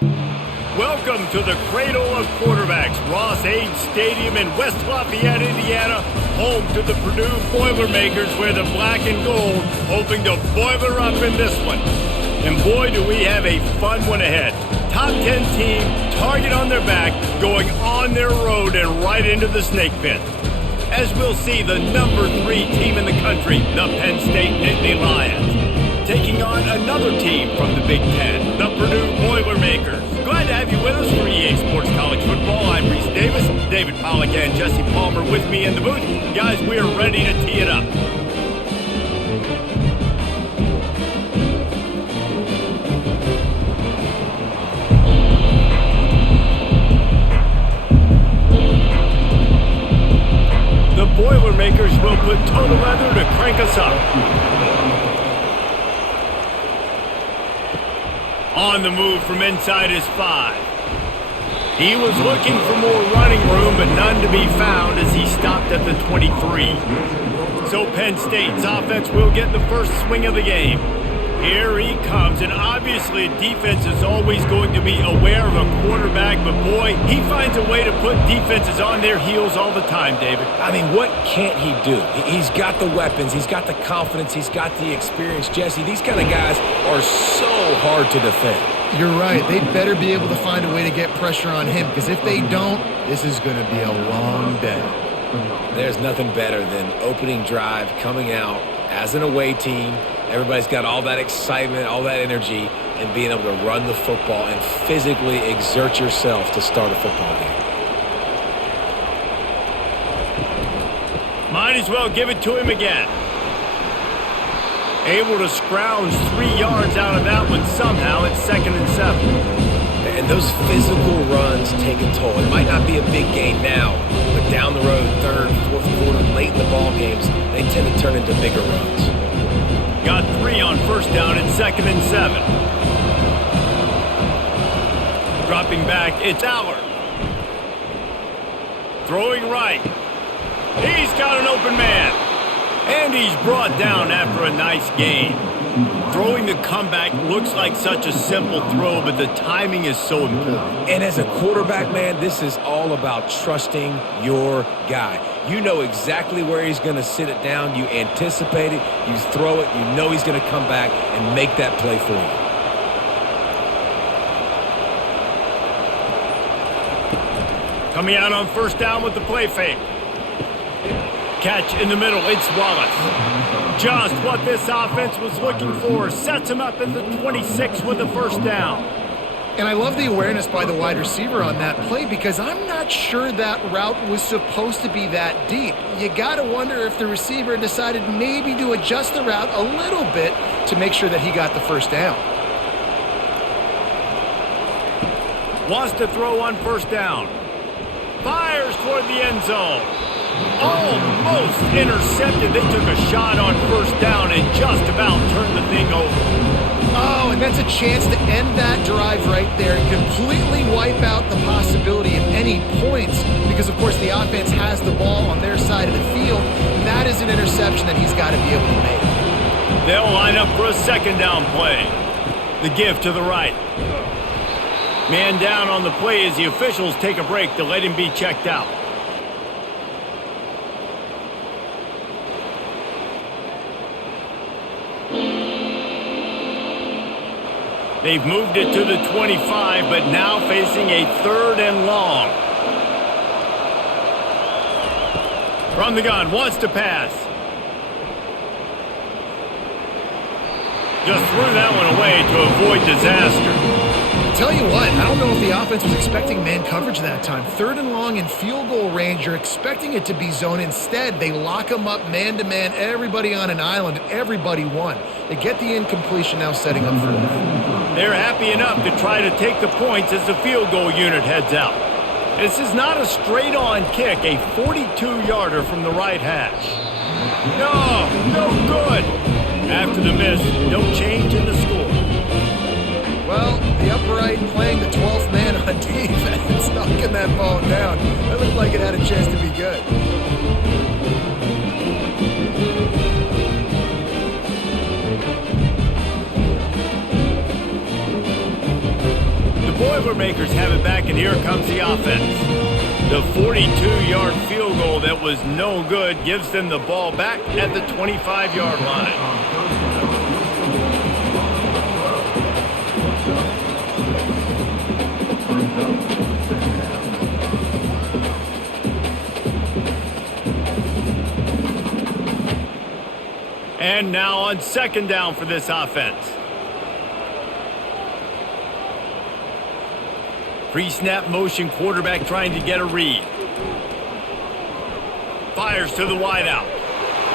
Welcome to the cradle of quarterbacks, Ross-Ade Stadium in West Lafayette, Indiana, home to the Purdue Boilermakers, where the black and gold hoping to boiler up in this one. And boy, do we have a fun one ahead. Top 10 team, target on their back, going on their road and right into the snake pit. As we'll see, the number 3 team in the country, the Penn State Nittany Lions, taking on another team from the Big Ten, the Purdue Boilermakers. Glad to have you with us for EA Sports College Football. I'm Reese Davis, David Pollack and Jesse Palmer with me in the booth. Guys, we are ready to tee it up. The Boilermakers will put total leather to crank us up. On the move from inside his 5. He was looking for more running room, but none to be found as he stopped at the 23. So Penn State's offense will get the first swing of the game. Here he comes, and obviously a defense is always going to be aware of a quarterback, but boy, he finds a way to put defenses on their heels all the time, David. I mean, what can't he do? He's got the weapons, he's got the confidence, he's got the experience. Jesse, these kind of guys are so hard to defend. You're right. They better be able to find a way to get pressure on him, because if they don't, this is going to be a long day. There's nothing better than opening drive, coming out as an away team. Everybody's got all that excitement, all that energy, and being able to run the football and physically exert yourself to start a football game. Might as well give it to him again. Able to scrounge 3 yards out of that one somehow at 2nd and 7. And those physical runs take a toll. It might not be a big gain now, but down the road, 3rd, 4th quarter, late in the ball games, they tend to turn into bigger runs. Got 3 on first down at 2nd and 7. Dropping back, it's Aller. Throwing right. He's got an open man. And he's brought down after a nice gain. Throwing the comeback looks like such a simple throw, but the timing is so important. And as a quarterback, man, this is all about trusting your guy. You know exactly where he's going to sit it down. You anticipate it. You throw it. You know he's going to come back and make that play for you. Coming out on first down with the play fake. Catch in the middle. It's Wallace. Just what this offense was looking for. Sets him up at the 26 with the first down. And I love the awareness by the wide receiver on that play, because I'm not sure that route was supposed to be that deep. You got to wonder if the receiver decided maybe to adjust the route a little bit to make sure that he got the first down. Wants to throw on first down. Fires toward the end zone. Almost intercepted. They took a shot on first down and just about turned the thing over. Oh, and that's a chance to end that drive right there and completely wipe out the possibility of any points, because, of course, the offense has the ball on their side of the field. That is an interception that he's got to be able to make. They'll line up for a second down play. The give to the right. Man down on the play as the officials take a break to let him be checked out. They've moved it to the 25, but now facing a 3rd and long. From the gun, wants to pass. Just threw that one away to avoid disaster. Tell you what, I don't know if the offense was expecting man coverage that time. 3rd and long in field goal range, you're expecting it to be zone. Instead, they lock them up man-to-man, everybody on an island, and everybody won. They get the incompletion, now setting up for it. They're happy enough to try to take the points as the field goal unit heads out. This is not a straight-on kick, a 42-yarder from the right hash. No good. After the miss, no change in the score. Well, the upright playing the 12th man on defense, knocking that ball down. That looked like it had a chance to be good. Boilermakers have it back, and here comes the offense. The 42-yard field goal that was no good gives them the ball back at the 25-yard line. And now on second down for this offense. Pre-snap motion, quarterback trying to get a read. Fires to the wideout.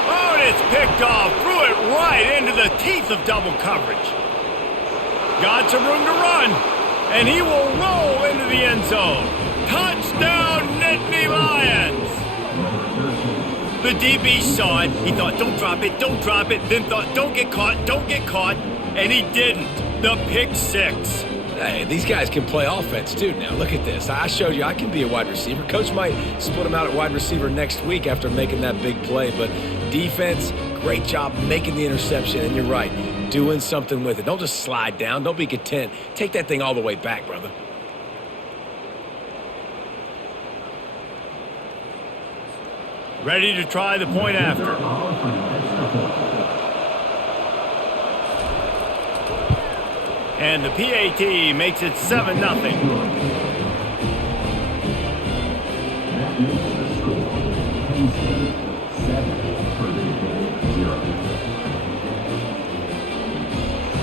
Oh, and it's picked off. Threw it right into the teeth of double coverage. Got some room to run, and he will roll into the end zone. Touchdown, Nittany Lions! The DB saw it. He thought, don't drop it, don't drop it. Then thought, don't get caught. And he didn't. The pick six. Hey, these guys can play offense, too. Now, look at this. I showed you I can be a wide receiver. Coach might split him out at wide receiver next week after making that big play. But defense, great job making the interception. And you're right, doing something with it. Don't just slide down. Don't be content. Take that thing all the way back, brother. Ready to try the point after. And the PAT makes it 7-0.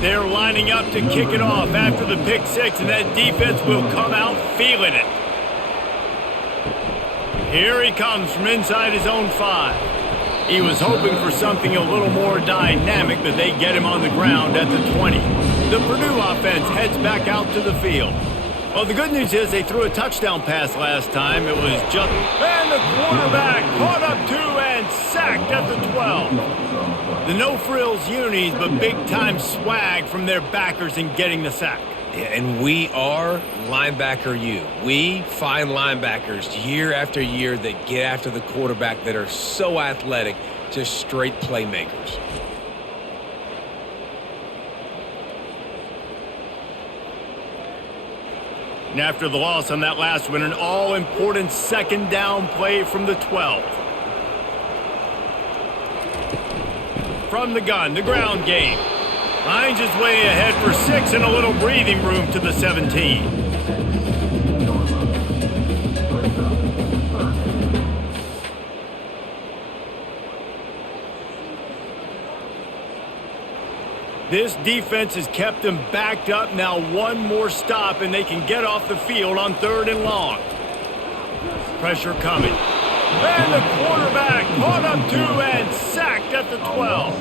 They're lining up to kick it off after the pick six, and that defense will come out feeling it. Here he comes from inside his own 5. He was hoping for something a little more dynamic, but they get him on the ground at the 20. The Purdue offense heads back out to the field. Well, the good news is they threw a touchdown pass last time. It was just... And the quarterback caught up to and sacked at the 12. The no-frills unis, but big-time swag from their backers in getting the sack. Yeah, and we are linebacker U. We find linebackers year after year that get after the quarterback that are so athletic, just straight playmakers. And after the loss on that last one, an all-important second down play from the 12. From the gun, the ground game. Finds his way ahead for 6 and a little breathing room to the 17. This defense has kept them backed up. Now one more stop and they can get off the field on 3rd and long. Pressure coming. And the quarterback caught up to and sacked at the 12.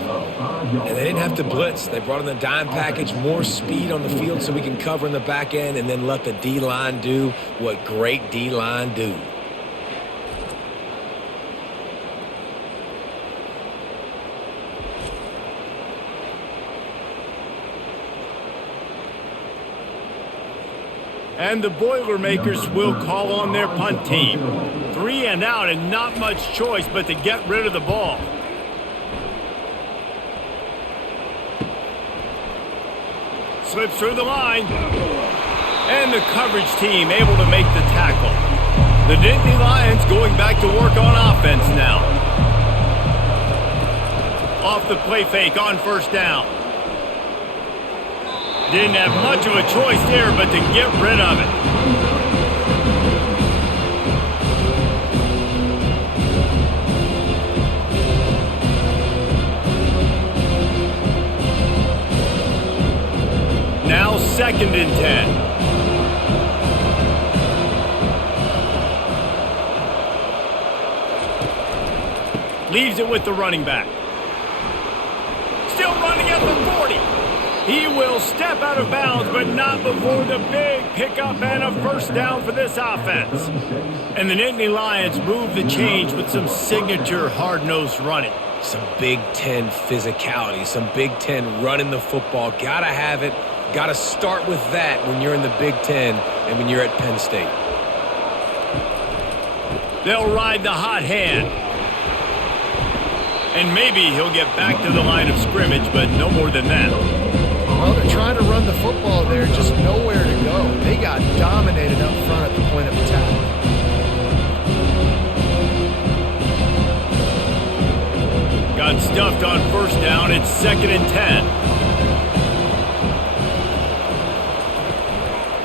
And they didn't have to blitz. They brought in the dime package, more speed on the field so we can cover in the back end and then let the D-line do what great D-line do. And the Boilermakers will call on their punt team. 3 and out and not much choice but to get rid of the ball. Slips through the line. And the coverage team able to make the tackle. The Nittany Lions going back to work on offense now. Off the play fake on 1st down. Didn't have much of a choice there but to get rid of it. Now 2nd and 10. Leaves it with the running back. Still running at the 40. He will step out of bounds, but not before the big pickup and a 1st down for this offense. And the Nittany Lions move the change with some signature hard-nosed running. Some Big Ten physicality, some Big Ten running the football. Gotta have it. Gotta start with that when you're in the Big Ten and when you're at Penn State. They'll ride the hot hand. And maybe he'll get back to the line of scrimmage, but no more than that. Well, they're trying to run the football there, just nowhere to go. They got 2nd and 10.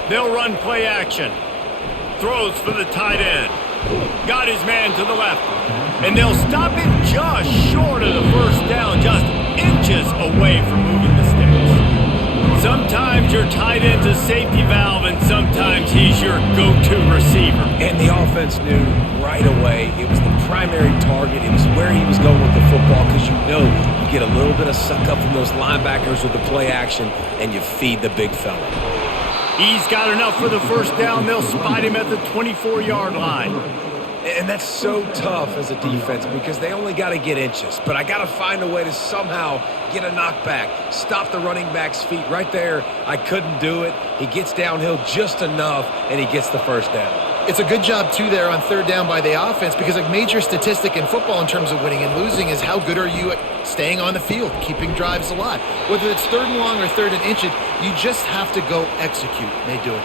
They'll run play action. Throws for the tight end. Got his man to the left. And they'll stop him just short of the first down, just inches away from moving the sticks. Sometimes your tight end's a safety valve, and sometimes he's your go-to receiver. And the offense knew right away it was the primary target. It was where he was going with the football, because you know you get a little bit of suck up from those linebackers with the play action, and you feed the big fella. He's got enough for the first down. They'll spot him at the 24-yard line. And that's so tough as a defense because they only got to get inches. But I got to find a way to somehow get a knockback, stop the running back's feet. Right there, I couldn't do it. He gets downhill just enough, and he gets the first down. It's a good job, too, there on 3rd down by the offense, because a major statistic in football in terms of winning and losing is how good are you at staying on the field, keeping drives alive. Whether it's 3rd and long or 3rd and inches, you just have to go execute. They do it.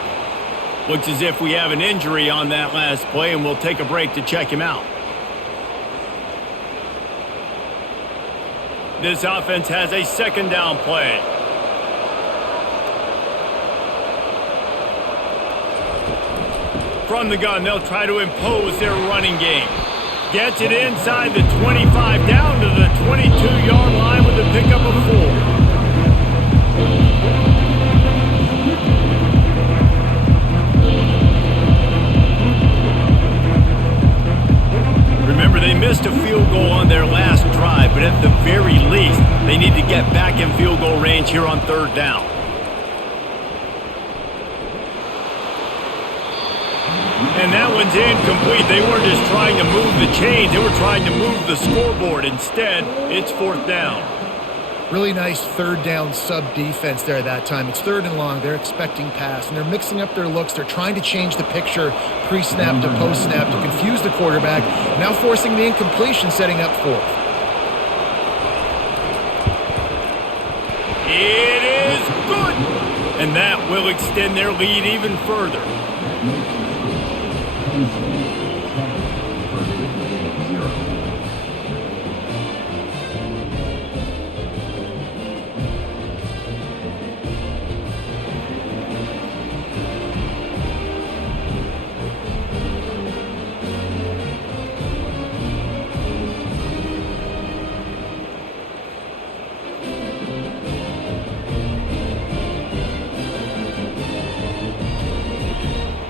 Looks as if we have an injury on that last play, and we'll take a break to check him out. This offense has a 2nd down play. From the gun, they'll try to impose their running game. Gets it inside the 25, down to the 22-yard line with a pickup of 4. Remember, they missed a field goal on their last drive, but at the very least, they need to get back in field goal range here on 3rd down. And that one's incomplete. They weren't just trying to move the chains. They were trying to move the scoreboard. Instead, it's 4th down. Really nice 3rd down sub-defense there that time. It's 3rd and long. They're expecting pass, and they're mixing up their looks. They're trying to change the picture pre-snap to post-snap to confuse the quarterback, now forcing the incompletion, setting up 4th. It is good! And that will extend their lead even further.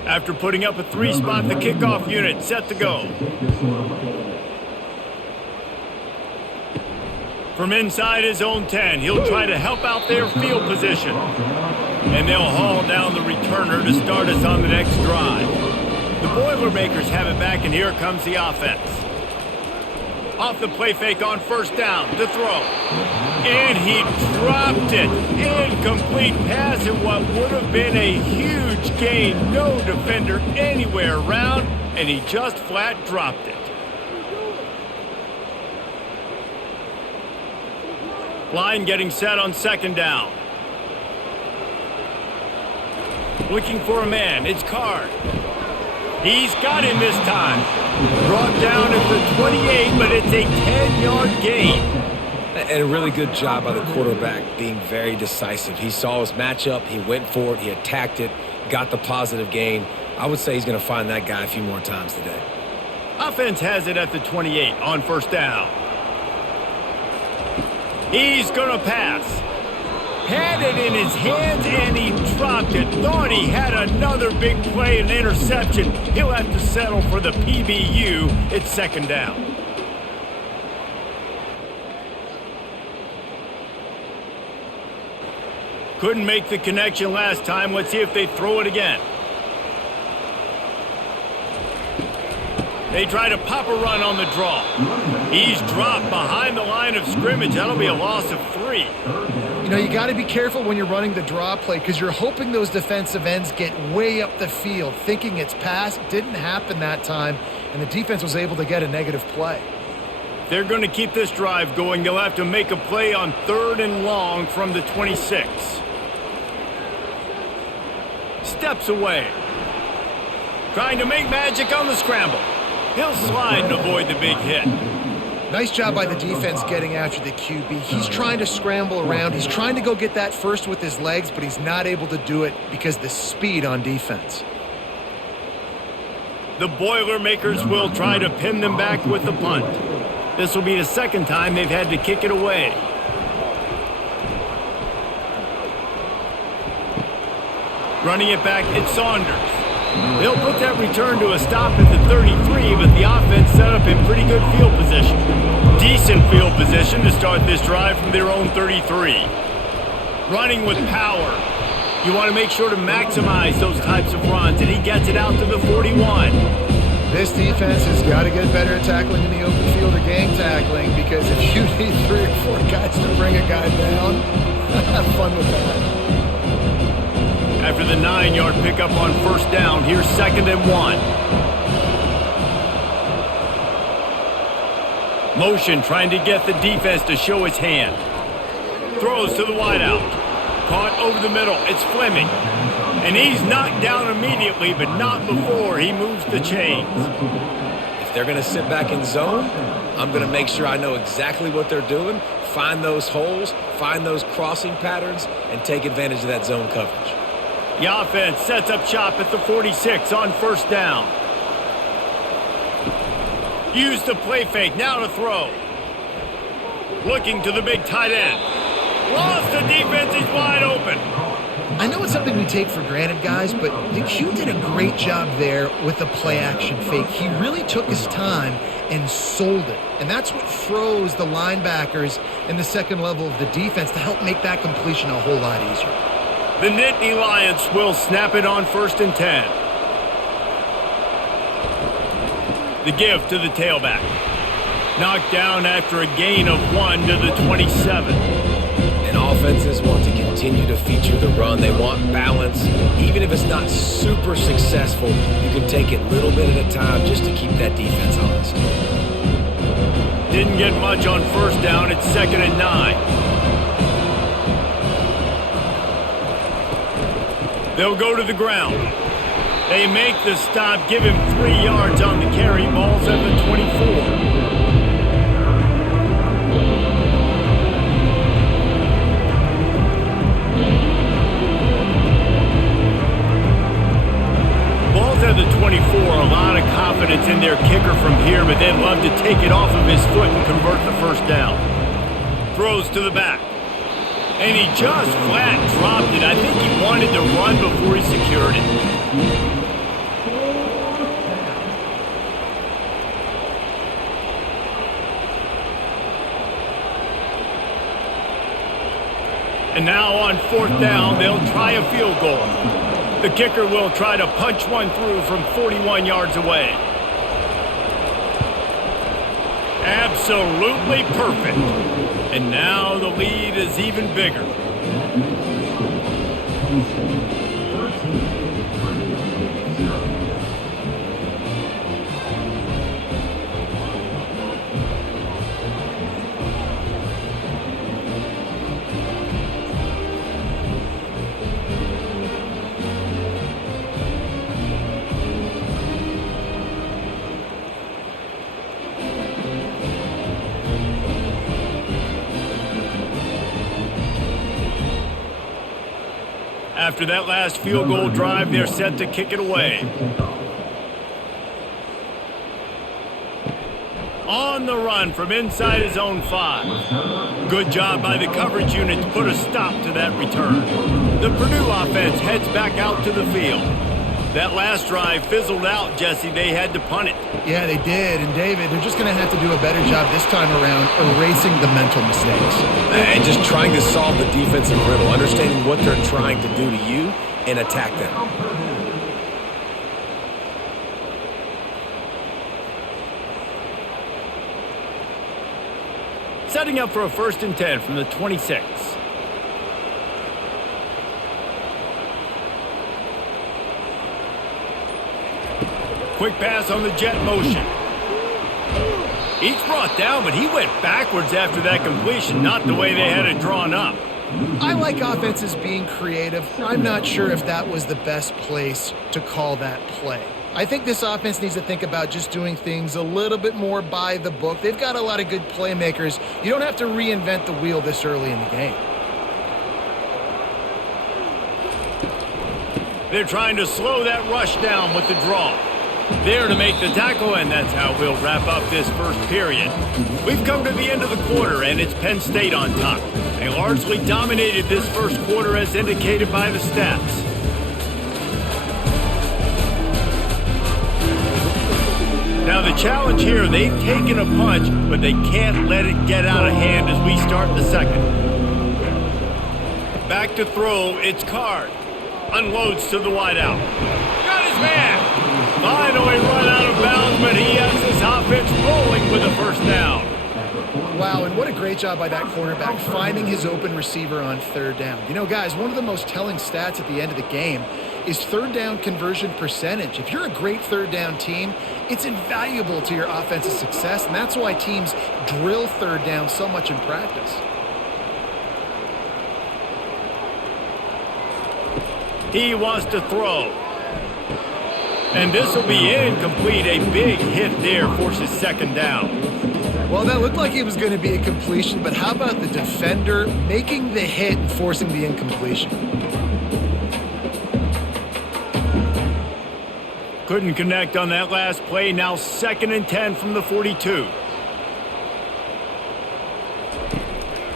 After putting up a 3-spot, the kickoff unit set to go. From inside his own 10, he'll try to help out their field position. And they'll haul down the returner to start us on the next drive. The Boilermakers have it back, and here comes the offense. Off the play fake on 1st down to throw. And he dropped it. Incomplete pass in what would have been a huge gain. No defender anywhere around, and he just flat dropped it. Line getting set on 2nd down. Looking for a man. It's Card. He's got him this time. Brought down at the 28, but it's a 10-yard gain. And a really good job by the quarterback being very decisive. He saw his matchup, he went for it, he attacked it, got the positive gain. I would say he's going to find that guy a few more times today. Offense has it at the 28 on 1st down. He's going to pass. Had it in his hands, and he dropped it. Thought he had another big play, an interception. He'll have to settle for the PBU. It's 2nd down. Couldn't make the connection last time. Let's see if they throw it again. They try to pop a run on the draw. He's dropped behind the line of scrimmage. That'll be a loss of 3. You know, you got to be careful when you're running the draw play because you're hoping those defensive ends get way up the field, thinking it's pass. Didn't happen that time, and the defense was able to get a negative play. They're going to keep this drive going. They'll have to make a play on 3rd and long from the 26. Steps away. Trying to make magic on the scramble. He'll slide and avoid the big hit. Nice job by the defense getting after the QB. He's trying to scramble around. He's trying to go get that first with his legs, but he's not able to do it because of the speed on defense. The Boilermakers will try to pin them back with the punt. This will be the second time they've had to kick it away. Running it back, it's Saunders. They'll put that return to a stop at the 33, but the offense set up in pretty good field position. Decent field position to start this drive from their own 33. Running with power. You want to make sure to maximize those types of runs, and he gets it out to the 41. This defense has got to get better at tackling in the open field or gang tackling, because if you need 3 or 4 guys to bring a guy down, have fun with that. After the 9-yard pickup on first down, here's 2nd and 1. Motion trying to get the defense to show his hand. Throws to the wideout. Caught over the middle. It's Fleming. And he's knocked down immediately, but not before he moves the chains. If they're going to sit back in zone, I'm going to make sure I know exactly what they're doing, find those holes, find those crossing patterns, and take advantage of that zone coverage. The offense sets up shop at the 46 on first down. Use the play fake, now to throw. Looking to the big tight end. Lost the defense, he's wide open. I know it's something we take for granted, guys, but the Q did a great job there with the play-action fake. He really took his time and sold it. And that's what froze the linebackers in the second level of the defense to help make that completion a whole lot easier. The Nittany Lions will snap it on 1st and 10. The give to the tailback. Knocked down after a gain of 1 to the 27. And offenses want to continue to feature the run. They want balance. Even if it's not super successful, you can take it little bit at a time just to keep that defense honest. Didn't get much on first down. It's 2nd and 9. They'll go to the ground. They make the stop, give him 3 yards on the carry. Ball's at the 24. Ball's at the 24. A lot of confidence in their kicker from here, but they'd love to take it off of his foot and convert the first down. Throws to the back. And he just flat dropped it. I think he wanted to run before he secured it. And now on 4th down, they'll try a field goal. The kicker will try to punch one through from 41 yards away. Absolutely perfect. And now the lead is even bigger. After that last field goal drive, they're set to kick it away. On the run from inside his own 5. Good job by the coverage unit to put a stop to that return. The Purdue offense heads back out to the field. That last drive fizzled out, Jesse. They had to punt it. Yeah, they did. And, David, they're just going to have to do a better job this time around erasing the mental mistakes. And just trying to solve the defensive riddle, understanding what they're trying to do to you and attack them. Setting up for a 1st and 10 from the 26. Quick pass on the jet motion. He's brought down, but he went backwards after that completion, not the way they had it drawn up. I like offenses being creative. I'm not sure if that was the best place to call that play. I think this offense needs to think about just doing things a little bit more by the book. They've got a lot of good playmakers. You don't have to reinvent the wheel this early in the game. They're trying to slow that rush down with the draw. There to make the tackle, and that's how we'll wrap up this first period. We've come to the end of the quarter, and it's Penn State on top. They largely dominated this first quarter as indicated by the stats. Now the challenge here, they've taken a punch, but they can't let it get out of hand as we start the second. Back to throw, it's Card. Unloads to the wideout. Got his man! Finally run out of bounds, but he has this offense rolling with a first down. Wow, and what a great job by that quarterback finding his open receiver on third down. You know, guys, one of the most telling stats at the end of the game is third down conversion percentage. If you're a great third down team, it's invaluable to your offensive success, and that's why teams drill third down so much in practice. He wants to throw. And this will be incomplete. A big hit there forces second down. Well, that looked like it was going to be a completion, but how about the defender making the hit and forcing the incompletion? Couldn't connect on that last play. Now 2nd and 10 from the 42.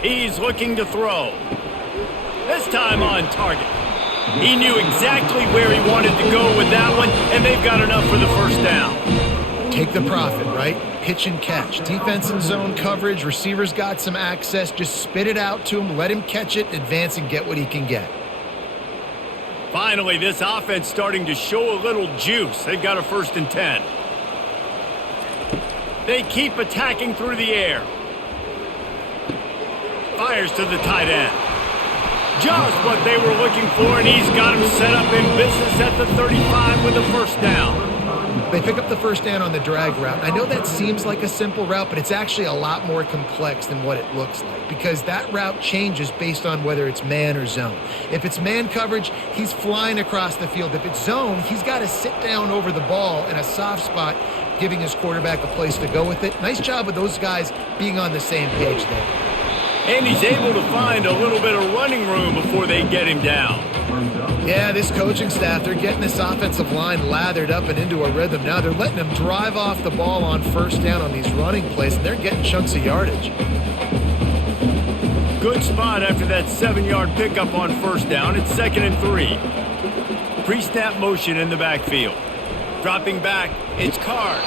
He's looking to throw. This time on target. He knew exactly where he wanted to go with that one, and they've got enough for the first down. Take the profit, right? Pitch and catch. Defense and zone coverage. Receivers got some access. Just spit it out to him. Let him catch it, advance, and get what he can get. Finally, this offense starting to show a little juice. They've got a 1st and 10. They keep attacking through the air. Fires to the tight end. Just what they were looking for, and he's got him set up in business at the 35 with a first down. They pick up the first down on the drag route. I know that seems like a simple route, but it's actually a lot more complex than what it looks like because that route changes based on whether it's man or zone. If it's man coverage, he's flying across the field. If it's zone, he's got to sit down over the ball in a soft spot, giving his quarterback a place to go with it. Nice job with those guys being on the same page there. And he's able to find a little bit of running room before they get him down. Yeah, this coaching staff, they're getting this offensive line lathered up and into a rhythm. Now they're letting them drive off the ball on first down on these running plays, and they're getting chunks of yardage. Good spot after that 7-yard pickup on first down. It's 2nd and 3. Pre-snap motion in the backfield. Dropping back, it's Card.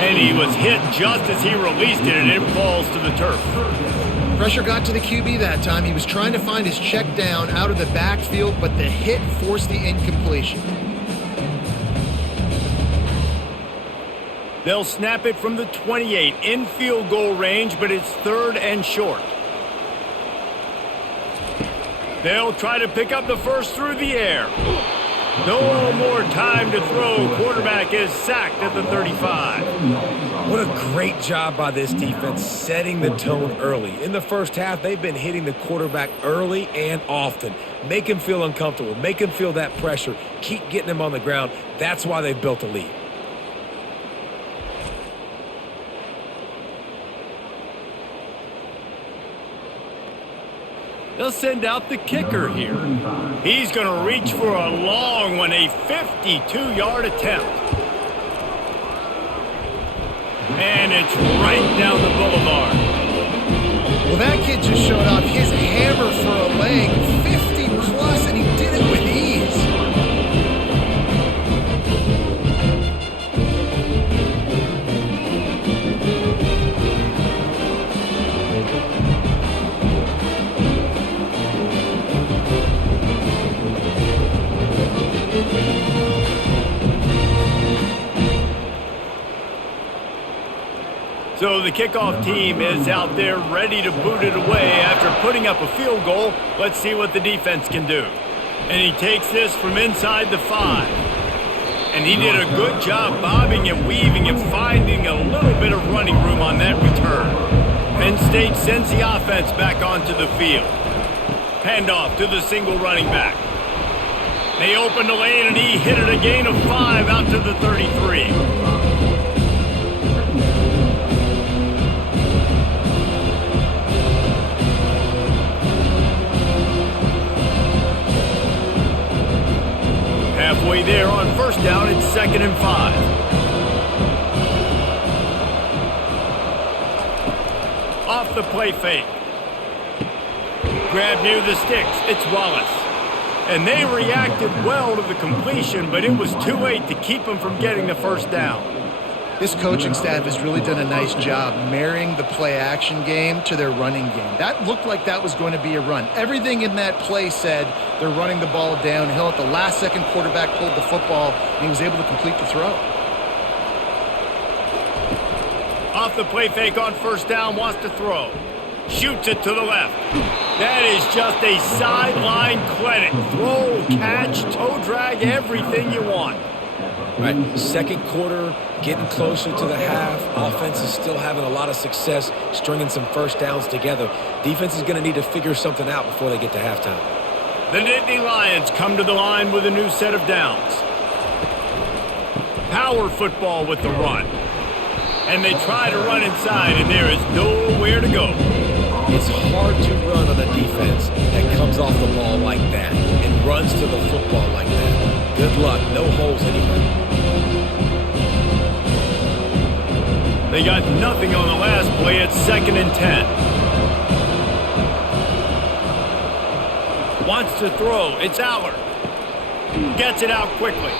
And he was hit just as he released it, and it falls to the turf. Pressure got to the QB that time. He was trying to find his check down out of the backfield, but the hit forced the incompletion. They'll snap it from the 28 in field goal range, but it's 3rd and short. They'll try to pick up the first through the air. No more time to throw. Quarterback is sacked at the 35. What a great job by this defense setting the tone early. In the first half, they've been hitting the quarterback early and often. Make him feel uncomfortable. Make him feel that pressure. Keep getting him on the ground. That's why they've built a lead. They'll send out the kicker here. He's going to reach for a long one, a 52-yard attempt. And it's right down the boulevard. Well, that kid just showed off his hammer for a leg, 50-plus, and he did it with ease. So the kickoff team is out there ready to boot it away after putting up a field goal. Let's see what the defense can do. And he takes this from inside the 5. And he did a good job bobbing and weaving and finding a little bit of running room on that return. Penn State sends the offense back onto the field. Handoff to the single running back. They opened the lane, and he hit it a gain of 5 out to the 33. Halfway there on first down, it's 2nd and 5. Off the play fake. Grab near the sticks. It's Wallace. And they reacted well to the completion, but it was too late to keep them from getting the first down. This coaching staff has really done a nice job marrying the play-action game to their running game. That looked like that was going to be a run. Everything in that play said they're running the ball downhill. At the last second, quarterback pulled the football, and he was able to complete the throw. Off the play fake on first down, wants to throw. Shoots it to the left. That is just a sideline clinic. Throw, catch, toe drag, everything you want. Right, second quarter, getting closer to the half. Offense is still having a lot of success stringing some first downs together. Defense is going to need to figure something out before they get to halftime. The Nittany Lions come to the line with a new set of downs. Power football with the run. And they try to run inside, and there is nowhere to go. It's hard to run on a defense that comes off the ball like that and runs to the football like that. Good luck. No holes anywhere. They got nothing on the last play. It's 2nd and 10. Wants to throw. It's Aller. Gets it out quickly.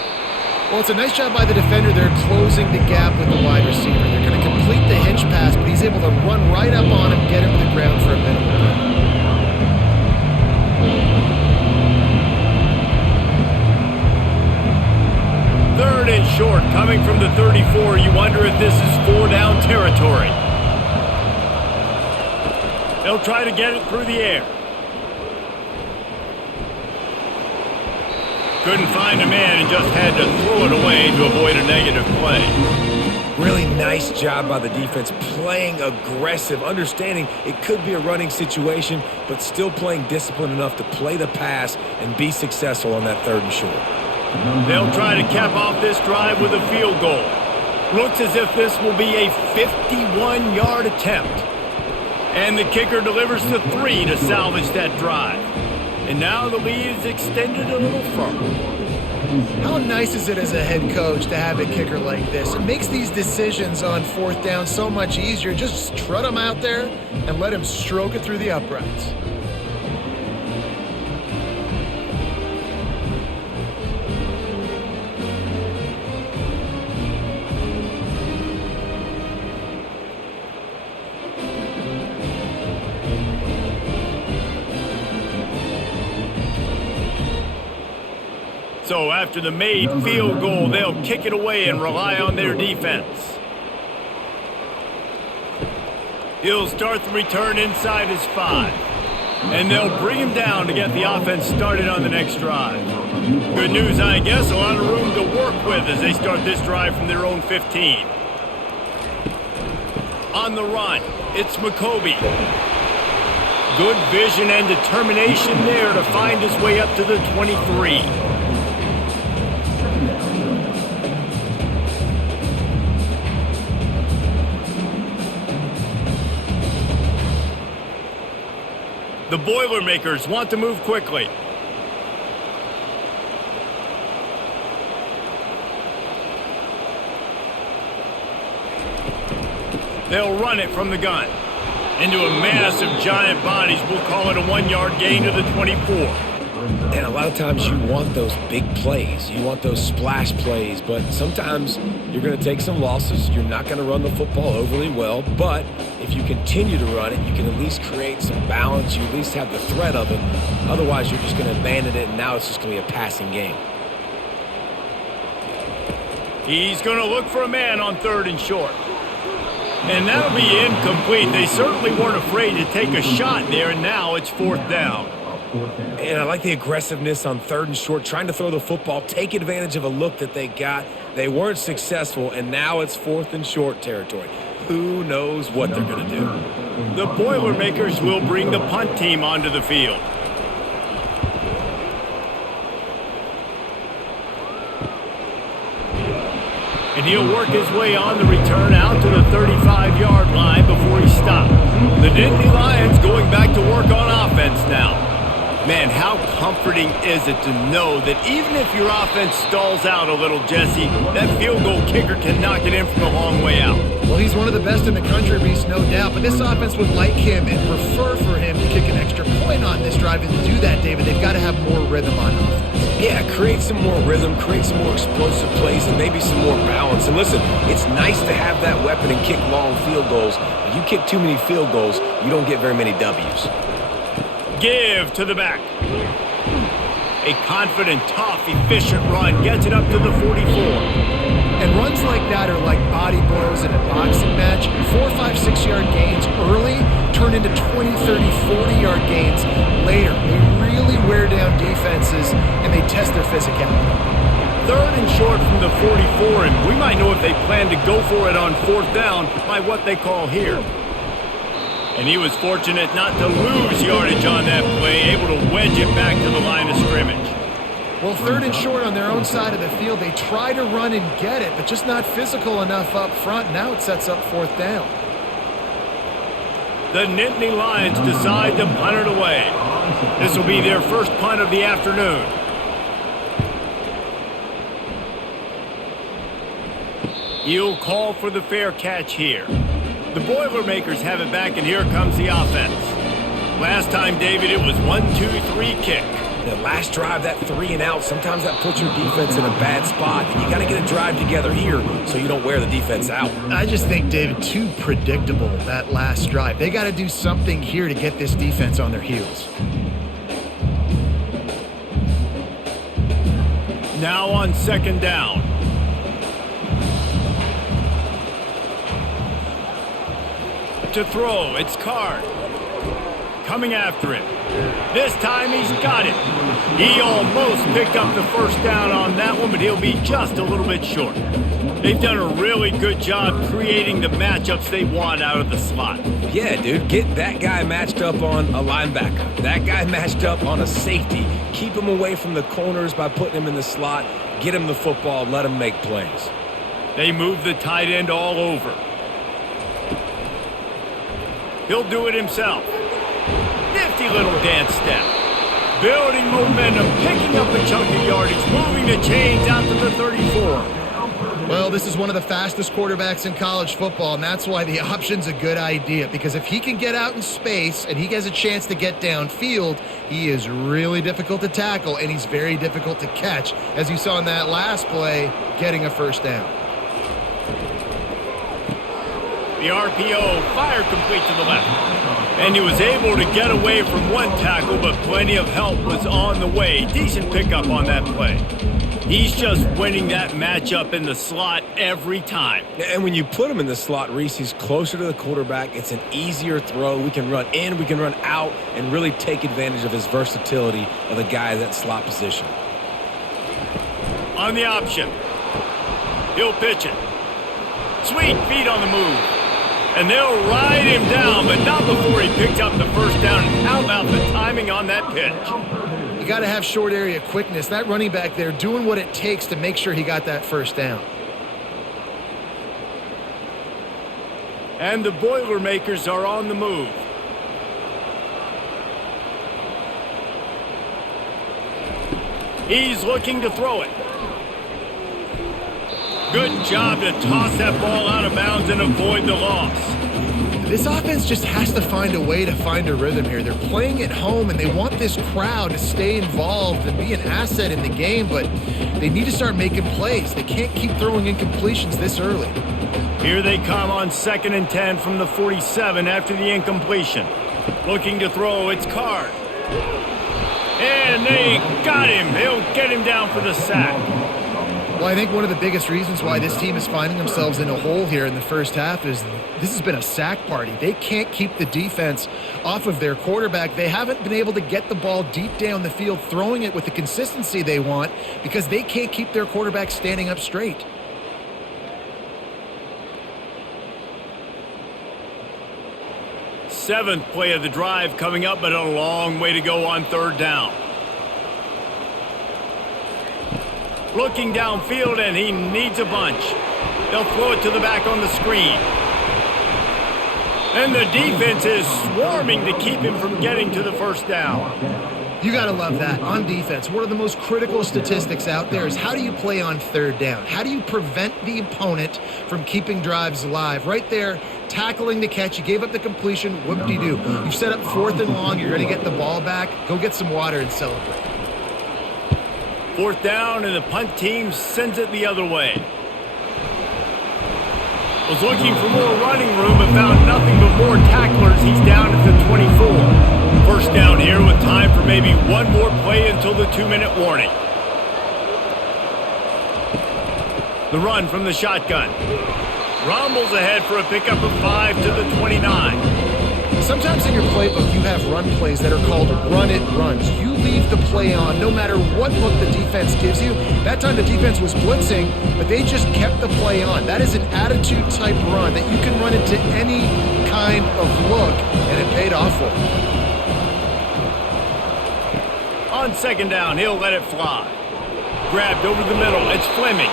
Well, it's a nice job by the defender. They're closing the gap with the wide receiver. They're going to complete the hitch pass, but he's able to run right up on him, get him to the ground for a minute. 3rd and short, coming from the 34. You wonder if this is 4-down territory. They'll try to get it through the air. Couldn't find a man and just had to throw it away to avoid a negative play. Really nice job by the defense, playing aggressive, understanding it could be a running situation, but still playing disciplined enough to play the pass and be successful on that 3rd and short. They'll try to cap off this drive with a field goal. Looks as if this will be a 51-yard attempt. And the kicker delivers the 3 to salvage that drive. And now the lead is extended a little further. How nice is it as a head coach to have a kicker like this? It makes these decisions on 4th down so much easier. Just trot him out there and let him stroke it through the uprights. So after the made field goal, they'll kick it away and rely on their defense. He'll start the return inside his 5. And they'll bring him down to get the offense started on the next drive. Good news, I guess, a lot of room to work with as they start this drive from their own 15. On the run, it's McCoby. Good vision and determination there to find his way up to the 23. The Boilermakers want to move quickly. They'll run it from the gun. Into a mass of giant bodies. We'll call it a 1-yard gain to the 24. And a lot of times you want those big plays. You want those splash plays. But sometimes you're going to take some losses. You're not going to run the football overly well. But if you continue to run it, you can at least create some balance. You at least have the threat of it. Otherwise, you're just going to abandon it, and now it's just going to be a passing game. He's going to look for a man on 3rd and short. And that'll be incomplete. They certainly weren't afraid to take a shot there, and now it's 4th down. And I like the aggressiveness on 3rd and short, trying to throw the football, take advantage of a look that they got. They weren't successful, and now it's 4th and short territory. Who knows what they're going to do? The Boilermakers will bring the punt team onto the field. And he'll work his way on the return out to the 35-yard line before he stopped. The Nittany Lions going back to work on offense now. Man, how comforting is it to know that even if your offense stalls out a little, Jesse, that field goal kicker can knock it in from a long way out. Well, he's one of the best in the country, Reese, no doubt. But this offense would like him and prefer for him to kick an extra point on this drive. And to do that, David, they've got to have more rhythm on offense. Yeah, create some more rhythm, create some more explosive plays, and maybe some more balance. And listen, it's nice to have that weapon and kick long field goals. If you kick too many field goals, you don't get very many W's. Give to the back. A confident, tough, efficient run gets it up to the 44. And runs like that are like body blows in a boxing match. 4, 5, 6-yard gains early turn into 20, 30, 40-yard gains later. They really wear down defenses, and they test their physicality. Third and short from the 44, and we might know if they plan to go for it on fourth down by what they call here. And he was fortunate not to lose yardage on that play, able to wedge it back to the line of scrimmage. Well, third and short on their own side of the field. They try to run and get it, but just not physical enough up front. Now it sets up fourth down. The Nittany Lions decide to punt it away. This will be their first punt of the afternoon. He'll call for the fair catch here. The Boilermakers have it back, and here comes the offense. Last time, David, it was 1-2-3 kick. The last drive, that 3 and out, sometimes that puts your defense in a bad spot. And you got to get a drive together here so you don't wear the defense out. I just think, David, too predictable, that last drive. They got to do something here to get this defense on their heels. Now on second down. To throw, it's Card. Coming after him. This time he's got it. He almost picked up the first down on that one, but he'll be just a little bit short. They've done a really good job creating the matchups they want out of the slot. Yeah, dude, get that guy matched up on a linebacker. That guy matched up on a safety. Keep him away from the corners by putting him in the slot. Get him the football, let him make plays. They move the tight end all over. He'll do it himself. Nifty little dance step. Building momentum, picking up a chunk of yardage, moving the chains out to the 34. Well, this is one of the fastest quarterbacks in college football, and that's why the option's a good idea. Because if he can get out in space and he has a chance to get downfield, he is really difficult to tackle, and he's very difficult to catch. As you saw in that last play, getting a first down. The RPO, fire complete to the left. And he was able to get away from one tackle, but plenty of help was on the way. Decent pickup on that play. He's just winning that matchup in the slot every time. And when you put him in the slot, Reese, he's closer to the quarterback. It's an easier throw. We can run in, we can run out, and really take advantage of his versatility of the guy in that slot position. On the option. He'll pitch it. Sweet feet on the move. And they'll ride him down, but not before he picked up the first down. And how about the timing on that pitch? You got to have short area quickness. That running back there doing what it takes to make sure he got that first down. And the Boilermakers are on the move. He's looking to throw it. Good job to toss that ball out of bounds and avoid the loss. This offense just has to find a way to find a rhythm here. They're playing at home, and they want this crowd to stay involved and be an asset in the game, but they need to start making plays. They can't keep throwing incompletions this early. Here they come on 2nd and 10 from the 47 after the incompletion. Looking to throw, it's Card. And they got him. He'll get him down for the sack. Well, I think one of the biggest reasons why this team is finding themselves in a hole here in the first half is this has been a sack party. They can't keep the defense off of their quarterback. They haven't been able to get the ball deep down the field, throwing it with the consistency they want because they can't keep their quarterback standing up straight. Seventh play of the drive coming up, but a long way to go on 3rd down. Looking downfield, and he needs a bunch. They'll throw it to the back on the screen. And the defense is swarming to keep him from getting to the first down. You got to love that. On defense, one of the most critical statistics out there is how do you play on third down? How do you prevent the opponent from keeping drives alive? Right there, tackling the catch. You gave up the completion. Whoop-de-doo. You've set up 4th and long. You're going to get the ball back. Go get some water and celebrate. 4th down, and the punt team sends it the other way. Was looking for more running room, but found nothing but more tacklers. He's down at the 24. First down here with time for maybe one more play until the 2-minute warning. The run from the shotgun. Rumbles ahead for a pickup of 5 to the 29. Sometimes in your playbook, you have run plays that are called run-it runs. You leave the play on no matter what look the defense gives you. That time the defense was blitzing, but they just kept the play on. That is an attitude-type run that you can run into any kind of look, and it paid off for him. On 2nd down, he'll let it fly. Grabbed over the middle, it's Fleming.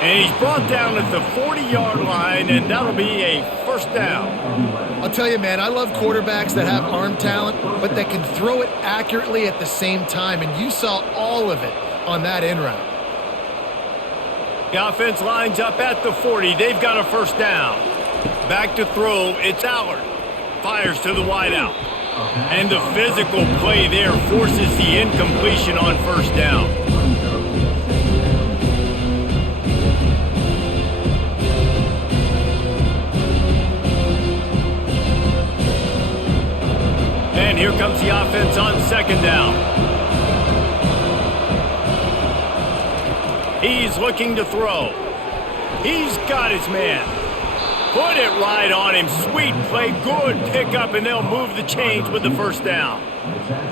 And he's brought down at the 40-yard line, and that'll be a first down. I'll tell you, man, I love quarterbacks that have arm talent, but that can throw it accurately at the same time, and you saw all of it on that in route. The offense lines up at the 40. They've got a first down. Back to throw, it's Allard. Fires to the wideout. And the physical play there forces the incompletion on first down. And here comes the offense on 2nd down. He's looking to throw. He's got his man. Put it right on him. Sweet play. Good pickup, and they'll move the chains with the first down.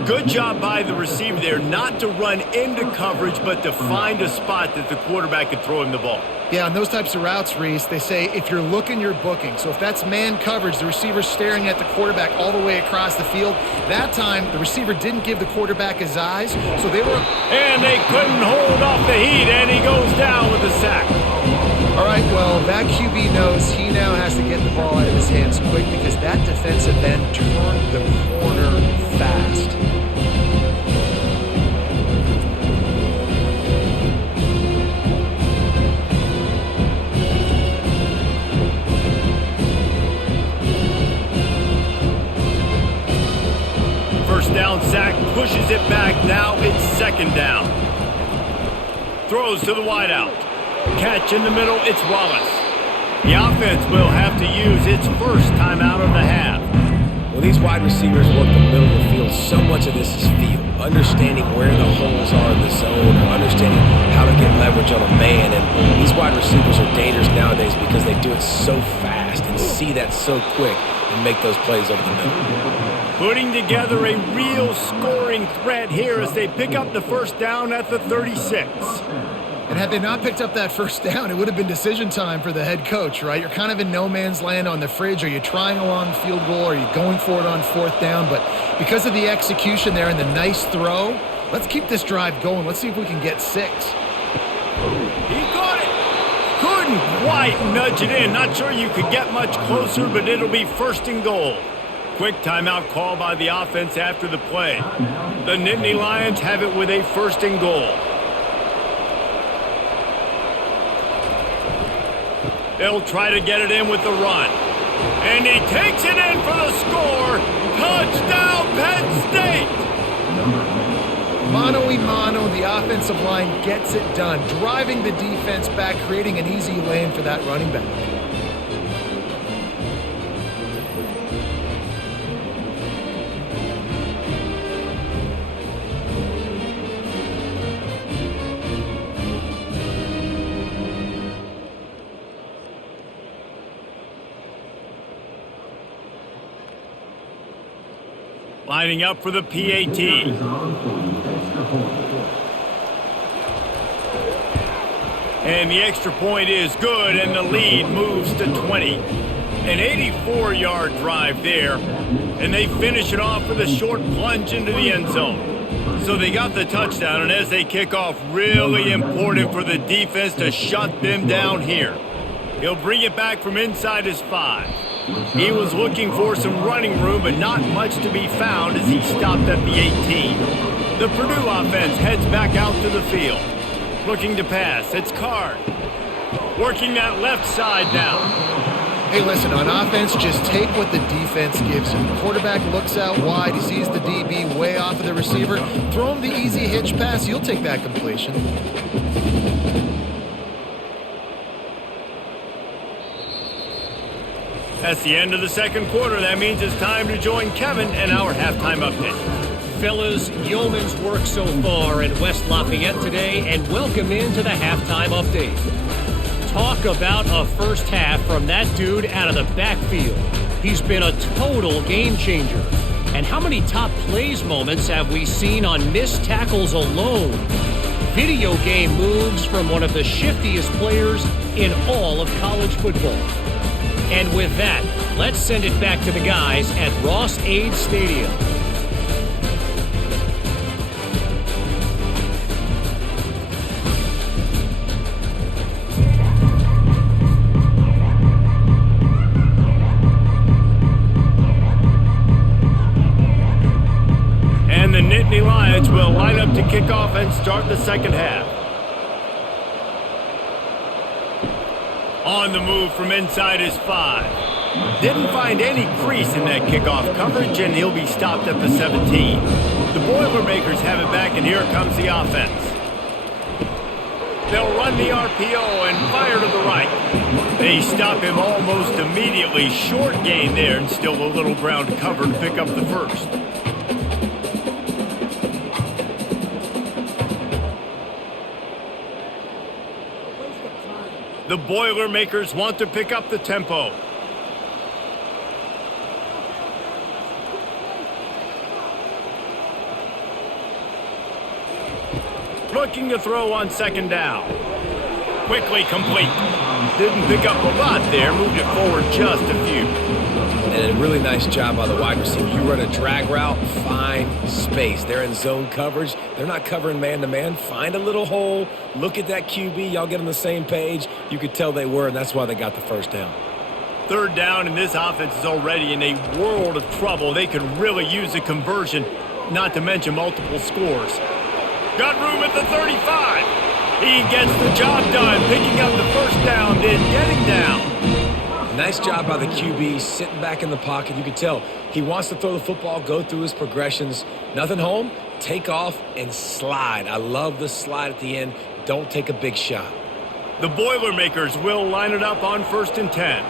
Good job by the receiver there not to run into coverage, but to find a spot that the quarterback could throw him the ball. Yeah, on those types of routes, Reese, they say if you're looking, you're booking. So if that's man coverage, the receiver's staring at the quarterback all the way across the field. That time, the receiver didn't give the quarterback his eyes, so they were... And they couldn't hold off the heat, and he goes down with a sack. All right, well, that QB knows he now has to get the ball out of his hands quick because that defensive end turned the corner fast. First down sack, pushes it back. Now it's 2nd down. Throws to the wideout. Catch in the middle, it's Wallace. The offense will have to use its first timeout of the half. Well, these wide receivers work the middle of the field. So much of this is feel. Understanding where the holes are in the zone, or understanding how to get leverage on a man. And these wide receivers are dangerous nowadays because they do it so fast and see that so quick and make those plays over the middle. Putting together a real scoring threat here as they pick up the first down at the 36. And had they not picked up that first down, it would have been decision time for the head coach, right? You're kind of in no man's land on the fridge. Are you trying a long field goal? Are you going for it on 4th down? But because of the execution there and the nice throw, let's keep this drive going. Let's see if we can get 6. He got it. Couldn't quite nudge it in. Not sure you could get much closer, but it'll be 1st and goal. Quick timeout call by the offense after the play. The Nittany Lions have it with a 1st and goal. They'll try to get it in with the run. And he takes it in for the score. Touchdown, Penn State! Mano-a-mano, the offensive line gets it done, driving the defense back, creating an easy lane for that running back. Lining up for the PAT. And the extra point is good, and the lead moves to 20. An 84-yard drive there, and they finish it off with a short plunge into the end zone. So they got the touchdown, and as they kick off, really important for the defense to shut them down here. He'll bring it back from inside his 5. He was looking for some running room, but not much to be found as he stopped at the 18. The Purdue offense heads back out to the field. Looking to pass, it's Card. Working that left side now. Hey, listen, on offense, just take what the defense gives you. Quarterback looks out wide, he sees the DB way off of the receiver. Throw him the easy hitch pass, you'll take that completion. That's the end of the second quarter. That means it's time to join Kevin and our halftime update. Fellas, yeoman's work so far in West Lafayette today, and welcome into the halftime update. Talk about a first half from that dude out of the backfield. He's been a total game changer. And how many top plays moments have we seen on missed tackles alone? Video game moves from one of the shiftiest players in all of college football. And with that, let's send it back to the guys at Ross-Ade Stadium. And the Nittany Lions will line up to kick off and start the second half. On the move from inside his 5. Didn't find any crease in that kickoff coverage, and he'll be stopped at the 17. The Boilermakers have it back, and here comes the offense. They'll run the RPO and fire to the right. They stop him almost immediately. Short gain there, and still a little ground to cover to pick up the first. The Boilermakers want to pick up the tempo. Looking to throw on second down. Quickly complete. Didn't pick up a lot there, moved it forward just a few. And a really nice job by the wide receiver. You run a drag route, find space. They're in zone coverage. They're not covering man-to-man. Find a little hole. Look at that QB. Y'all get on the same page. You could tell they were, and that's why they got the first down. Third down, and this offense is already in a world of trouble. They could really use a conversion, not to mention multiple scores. Got room at the 35. He gets the job done, picking up the first down, then getting down. Nice job by the QB, sitting back in the pocket. You can tell he wants to throw the football, go through his progressions. Nothing home, take off, and slide. I love the slide at the end. Don't take a big shot. The Boilermakers will line it up on 1st and 10.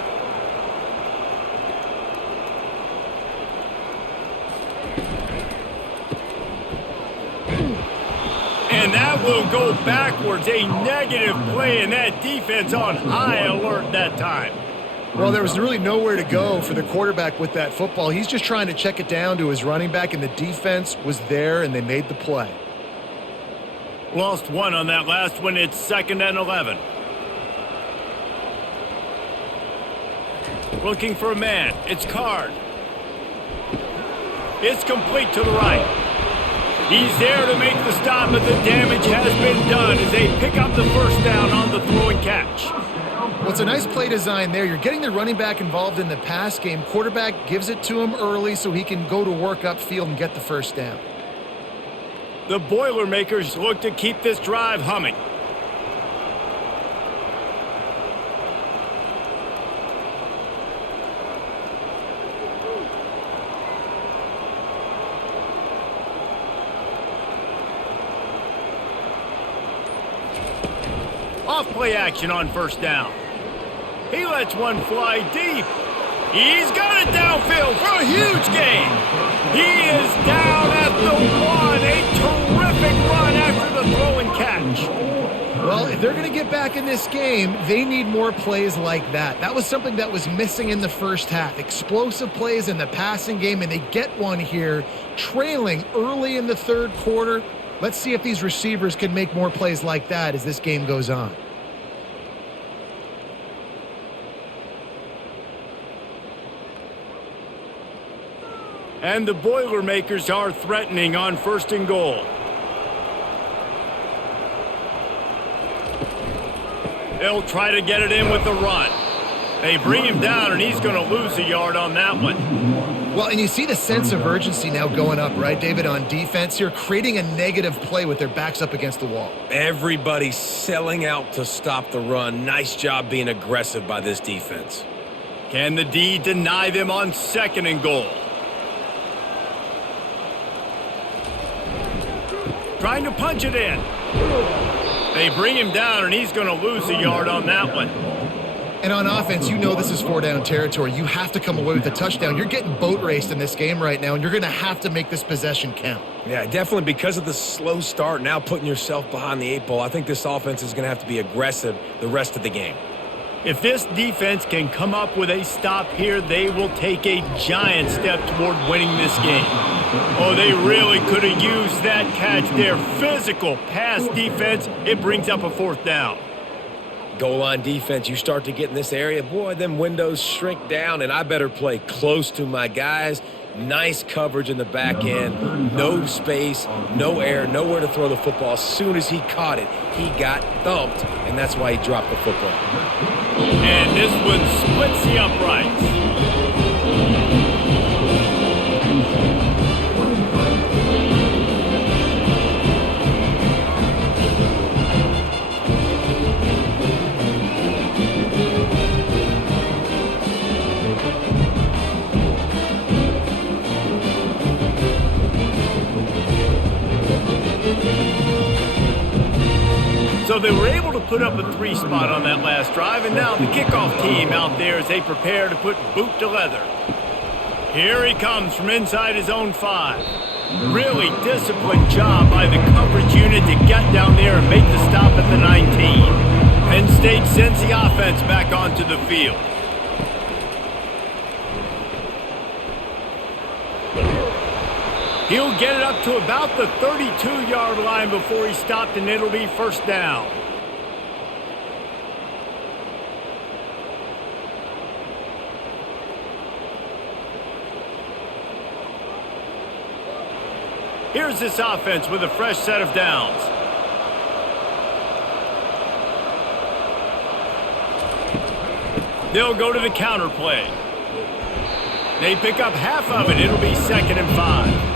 And that will go backwards. A negative play, and that defense on high alert that time. Well, there was really nowhere to go for the quarterback with that football. He's just trying to check it down to his running back, and the defense was there, and they made the play. Lost one on that last one. It's 2nd and 11. Looking for a man. It's Card. It's complete to the right. He's there to make the stop, but the damage has been done as they pick up the first down on the throw and catch. Well, it's a nice play design there. You're getting the running back involved in the pass game. Quarterback gives it to him early so he can go to work upfield and get the first down. The Boilermakers look to keep this drive humming. Off play action on first down. He lets one fly deep. He's got it downfield for a huge gain. He is down at the 1. A terrific run after the throw and catch. Well, if they're going to get back in this game, they need more plays like that. That was something that was missing in the first half. Explosive plays in the passing game, and they get one here, trailing early in the third quarter. Let's see if these receivers can make more plays like that as this game goes on. And the Boilermakers are threatening on 1st and goal. They'll try to get it in with the run. They bring him down, and he's going to lose a yard on that one. Well, and you see the sense of urgency now going up, right, David, on defense here, creating a negative play with their backs up against the wall. Everybody's selling out to stop the run. Nice job being aggressive by this defense. Can the D deny them on 2nd and goal? Trying to punch it in. They bring him down, and he's going to lose a yard on that one. And on offense, you know this is 4-down territory. You have to come away with a touchdown. You're getting boat raced in this game right now, and you're going to have to make this possession count. Yeah, definitely because of the slow start, now putting yourself behind the 8 ball, I think this offense is going to have to be aggressive the rest of the game. If this defense can come up with a stop here, they will take a giant step toward winning this game. Oh, they really could have used that catch there. Physical pass defense, it brings up a 4th down. Goal line defense, you start to get in this area, boy, them windows shrink down, and I better play close to my guys. Nice coverage in the back end, no space, no air, nowhere to throw the football. As soon as he caught it, he got thumped, and that's why he dropped the football. And this one splits the uprights. So they were able to put up a 3 spot on that last drive, and now the kickoff team out there as they prepare to put boot to leather. Here he comes from inside his own 5. Really disciplined job by the coverage unit to get down there and make the stop at the 19. Penn State sends the offense back onto the field. He'll get it up to about the 32-yard line before he stopped, and it'll be 1st down. Here's this offense with a fresh set of downs. They'll go to the counter play. They pick up half of it. It'll be 2nd and 5.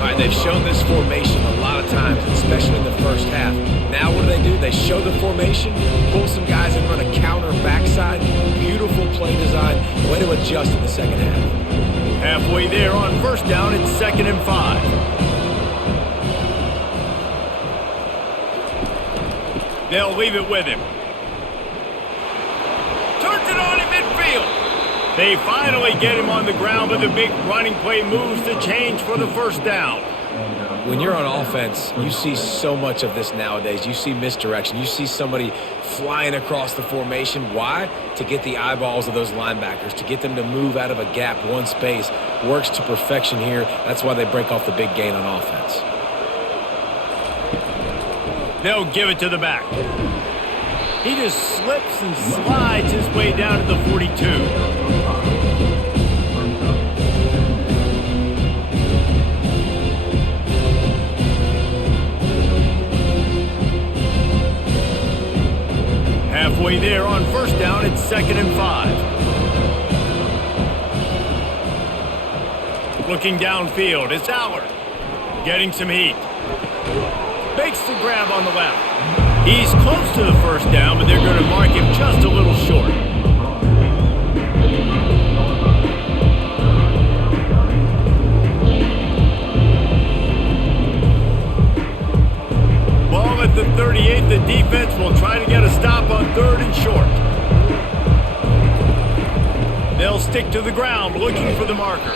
All right, they've shown this formation a lot of times, especially in the first half. Now what do? They show the formation, pull some guys and run a counter backside. Beautiful play design. Way to adjust in the 2nd half. Halfway there on 1st down, it's 2nd and 5. They'll leave it with him. Turns it on in midfield. They finally get him on the ground, but the big running play moves the change for the 1st down. When you're on offense, you see so much of this nowadays. You see misdirection. You see somebody flying across the formation. Why? To get the eyeballs of those linebackers, to get them to move out of a gap, one space. Works to perfection here. That's why they break off the big gain on offense. They'll give it to the back. He just slips and slides his way down to the 42. Halfway there on 1st down, it's 2nd and 5. Looking downfield, it's Allard. Getting some heat. Makes the grab on the left. He's close to the 1st down, but they're going to mark him just a little short. Ball at the 38, the defense will try to get a stop on 3rd and short. They'll stick to the ground looking for the marker.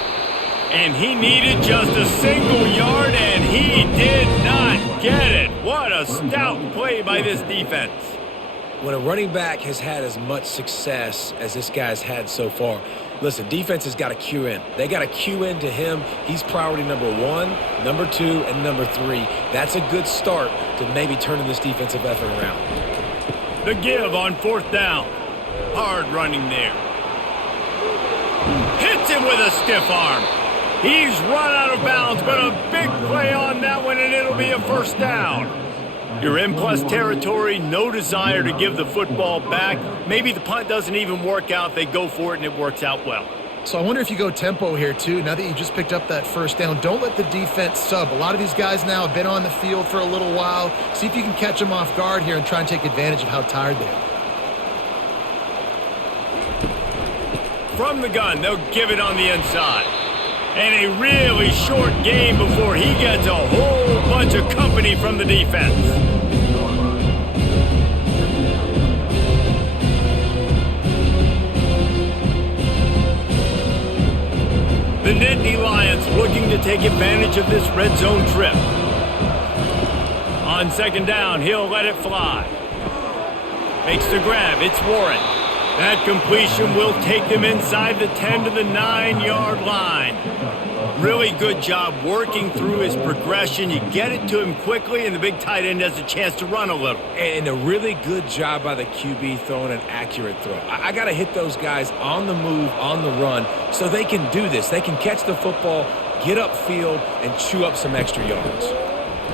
And he needed just a single yard, and he did not get it. What a stout play by this defense. When a running back has had as much success as this guy's had so far, listen, defense has got to cue in. They got to cue in to him. He's priority number 1, number 2, and number 3. That's a good start to maybe turning this defensive effort around. The give on 4th down. Hard running there. Hits him with a stiff arm. He's run out of bounds, but a big play on that one, and it'll be a 1st down. You're in plus territory, no desire to give the football back. Maybe the punt doesn't even work out. They go for it, and it works out well. So I wonder if you go tempo here, too. Now that you just picked up that first down, don't let the defense sub. A lot of these guys now have been on the field for a little while. See if you can catch them off guard here and try and take advantage of how tired they are. From the gun, they'll give it on the inside. And a really short game before he gets a whole bunch of company from the defense. The Nittany Lions looking to take advantage of this red zone trip. On second down, he'll let it fly. Makes the grab, it's Warren. That completion will take them inside the 10 to the 9-yard line. Really good job working through his progression. You get it to him quickly, and the big tight end has a chance to run a little. And a really good job by the QB throwing an accurate throw. I got to hit those guys on the move, on the run, so they can do this. They can catch the football, get upfield, and chew up some extra yards.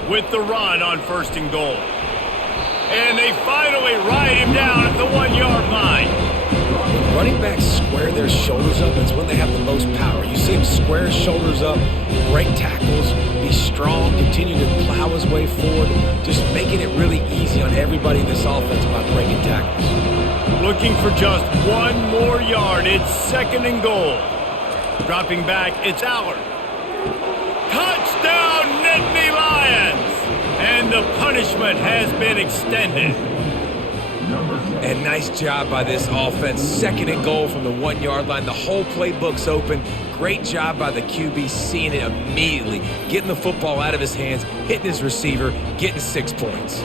With the run on first and goal. And they finally ride him down at the 1-yard line. When running backs square their shoulders up, it's when they have the most power. You see him square his shoulders up, break tackles, be strong, continue to plow his way forward, just making it really easy on everybody in this offense by breaking tackles. Looking for just one more yard. It's second and goal. Dropping back, it's Aller. Touchdown, Nittany Lions! And the punishment has been extended. And nice job by this offense. Second and goal from the 1-yard line. The whole playbook's open. Great job by the QB seeing it immediately, getting the football out of his hands, hitting his receiver, getting 6 points.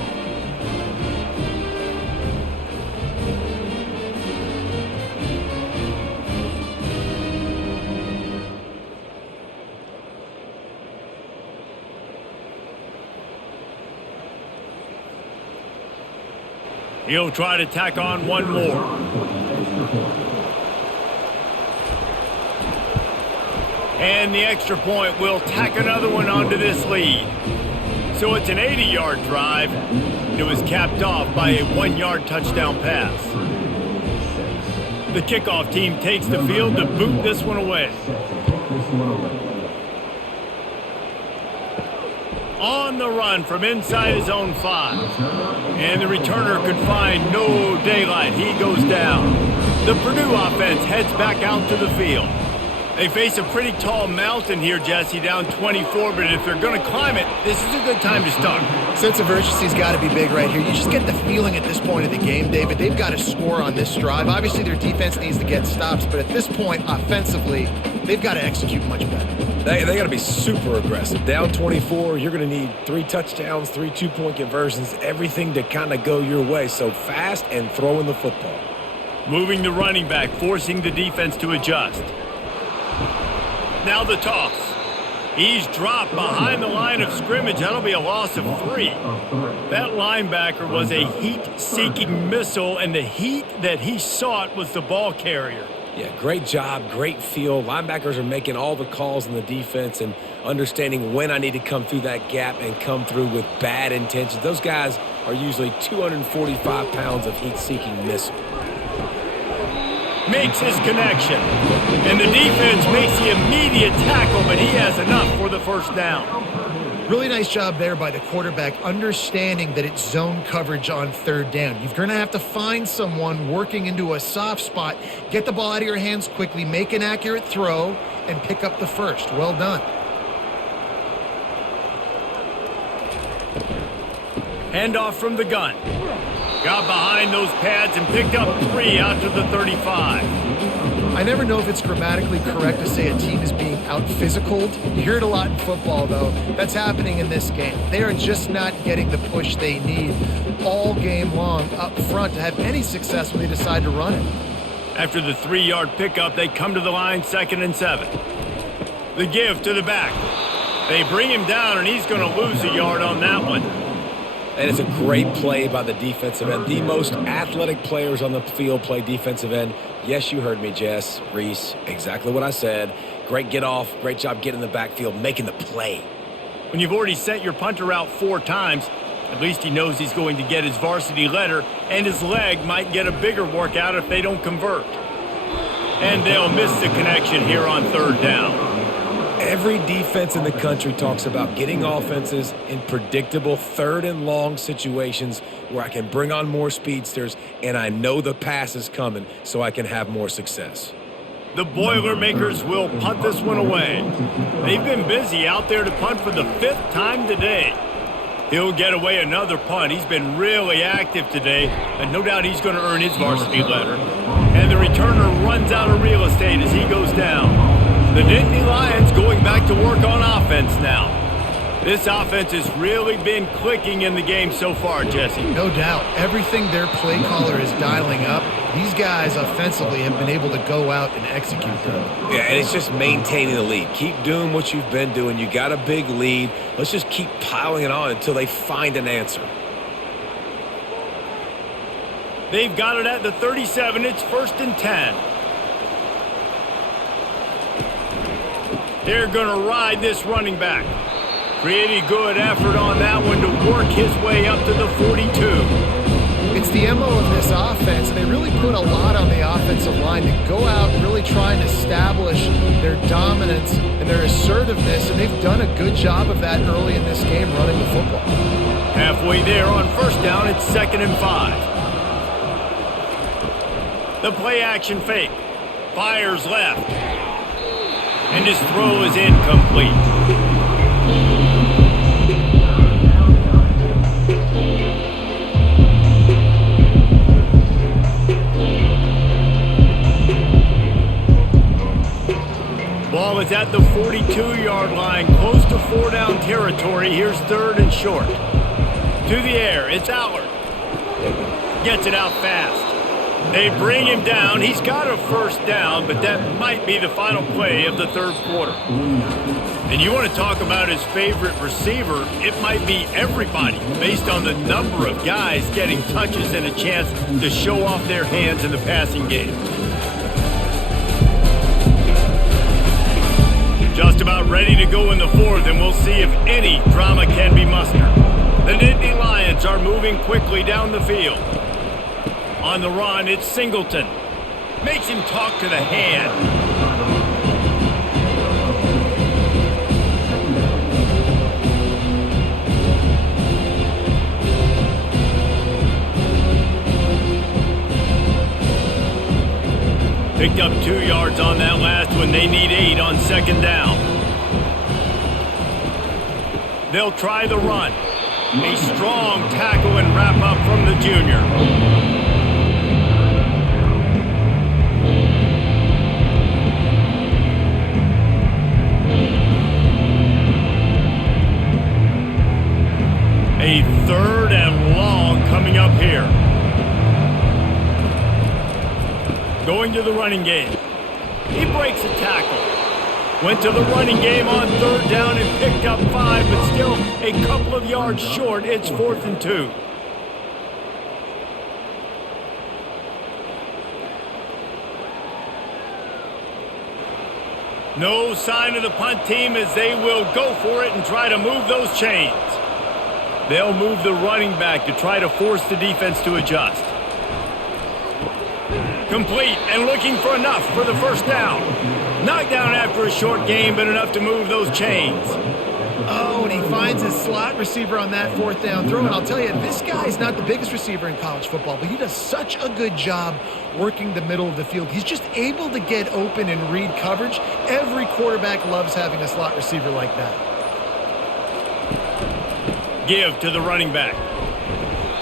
He'll try to tack on one more. And the extra point will tack another one onto this lead. So it's an 80-yard drive. It was capped off by a 1-yard touchdown pass. The kickoff team takes the field to boot this one away. On the run from inside his own 5. And the returner could find no daylight. He goes down. The Purdue offense heads back out to the field. They face a pretty tall mountain here, Jesse, down 24, but if they're going to climb it, this is a good time to start. Sense of urgency's got to be big right here. You just get the feeling at this point of the game, David, they've got to score on this drive. Obviously, their defense needs to get stops, but at this point, offensively, they've got to execute much better. They got to be super aggressive. Down 24, you're going to need 3 touchdowns, 3 2-point conversions, everything to kind of go your way. So fast and throwing the football. Moving the running back, forcing the defense to adjust. Now the toss. He's dropped behind the line of scrimmage. That'll be a loss of 3. That linebacker was a heat-seeking missile, and the heat that he sought was the ball carrier. Yeah, great job, great feel. Linebackers are making all the calls in the defense and understanding when I need to come through that gap and come through with bad intentions. Those guys are usually 245 pounds of heat-seeking missile. Makes his connection. And the defense makes the immediate tackle, but he has enough for the first down. Really nice job there by the quarterback, understanding that it's zone coverage on third down. You're going to have to find someone working into a soft spot, get the ball out of your hands quickly, make an accurate throw, and pick up the first. Well done. Handoff from the gun. Got behind those pads and picked up 3 out to the 35. I never know if it's grammatically correct to say a team is being out-physicaled. You hear it a lot in football, though. That's happening in this game. They are just not getting the push they need all game long up front to have any success when they decide to run it. After the 3-yard pickup, they come to the line 2nd and 7. The give to the back. They bring him down, and he's going to lose a yard on that one. And it's a great play by the defensive end. The most athletic players on the field play defensive end. Yes, you heard me, Jess, Reese, exactly what I said. Great get off, great job getting in the backfield, making the play. When you've already sent your punter out 4 times, At least he knows he's going to get his varsity letter, and his leg might get a bigger workout if they don't convert. And they'll miss the connection here on third down. Every defense in the country talks about getting offenses in predictable third and long situations where I can bring on more speedsters and I know the pass is coming so I can have more success. The Boilermakers will punt this one away. They've been busy out there to punt for the 5th time today. He'll get away another punt. He's been really active today, and no doubt he's going to earn his varsity letter. And the returner runs out of real estate as he goes down. The Nittany Lions going back to work on offense now. This offense has really been clicking in the game so far, Jesse. No doubt. Everything their play caller is dialing up, these guys offensively have been able to go out and execute them. Yeah, and it's just maintaining the lead. Keep doing what you've been doing. You got a big lead. Let's just keep piling it on until they find an answer. They've got it at the 37. It's 1st and 10. They're going to ride this running back. Pretty good effort on that one to work his way up to the 42. It's the MO of this offense, and they really put a lot on the offensive line to go out and really try and establish their dominance and their assertiveness, and they've done a good job of that early in this game running the football. Halfway there on 1st down, it's 2nd and 5. The play action fake. Fires left. And his throw is incomplete. Ball is at the 42-yard line, close to 4-down territory. Here's 3rd and short. To the air, it's Allard. Gets it out fast. They bring him down. He's got a 1st down, but that might be the final play of the 3rd quarter. And you want to talk about his favorite receiver, it might be everybody based on the number of guys getting touches and a chance to show off their hands in the passing game. Just about ready to go in the 4th, and we'll see if any drama can be mustered. The Nittany Lions are moving quickly down the field. On the run, it's Singleton. Makes him talk to the hand. Picked up 2 yards on that last one. They need 8 on 2nd down. They'll try the run. A strong tackle and wrap up from the junior. A 3rd and long coming up here. Going to the running game. He breaks a tackle. Went to the running game on 3rd down and picked up 5, but still a couple of yards short. It's 4th and 2. No sign of the punt team as they will go for it and try to move those chains. They'll move the running back to try to force the defense to adjust. Complete and looking for enough for the 1st down. Knocked down after a short game, but enough to move those chains. Oh, and he finds his slot receiver on that 4th down throw. And I'll tell you, this guy's not the biggest receiver in college football, but he does such a good job working the middle of the field. He's just able to get open and read coverage. Every quarterback loves having a slot receiver like that. Give to the running back.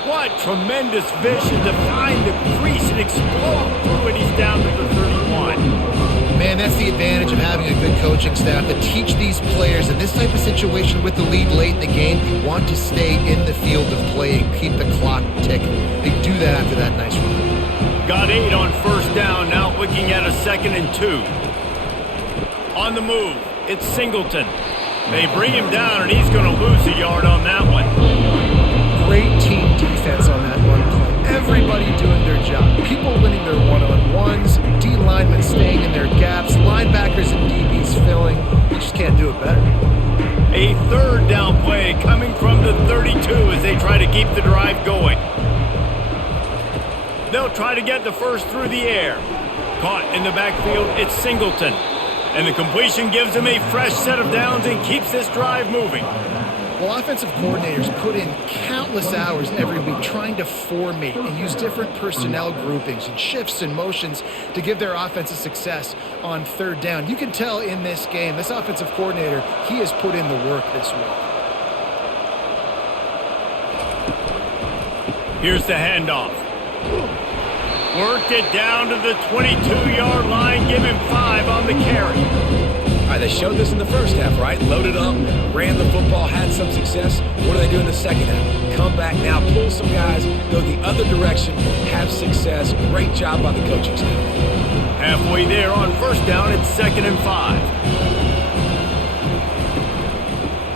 What tremendous vision to find the crease and explode through it. He's down to the 31. Man, that's the advantage of having a good coaching staff to teach these players in this type of situation with the lead late in the game, you want to stay in the field of play and keep the clock ticking. They do that after that nice run. Got 8 on 1st down, now looking at a 2nd and 2. On the move, it's Singleton. They bring him down, and he's going to lose a yard on that one. Great team defense on that one play. Everybody doing their job. People winning their one-on-ones, D linemen staying in their gaps, linebackers and DBs filling. You just can't do it better. A 3rd down play coming from the 32 as they try to They'll try to get the first through the air. Caught in the backfield, it's Singleton. And the completion gives him a fresh set of downs and keeps this drive moving. Well, offensive coordinators put in countless hours every week trying to formate and use different personnel groupings and shifts and motions to give their offensive success on third down. You can tell in this game, this offensive coordinator, he has put in the work this week. Here's the handoff. Worked it down to the 22-yard line, give him 5 on the carry. All right, they showed this in the first half, right? Loaded up, ran the football, had some success. What do they do in the second half? Come back now, pull some guys, go the other direction, have success. Great job by the coaching staff. Halfway there on first down, it's 2nd and 5.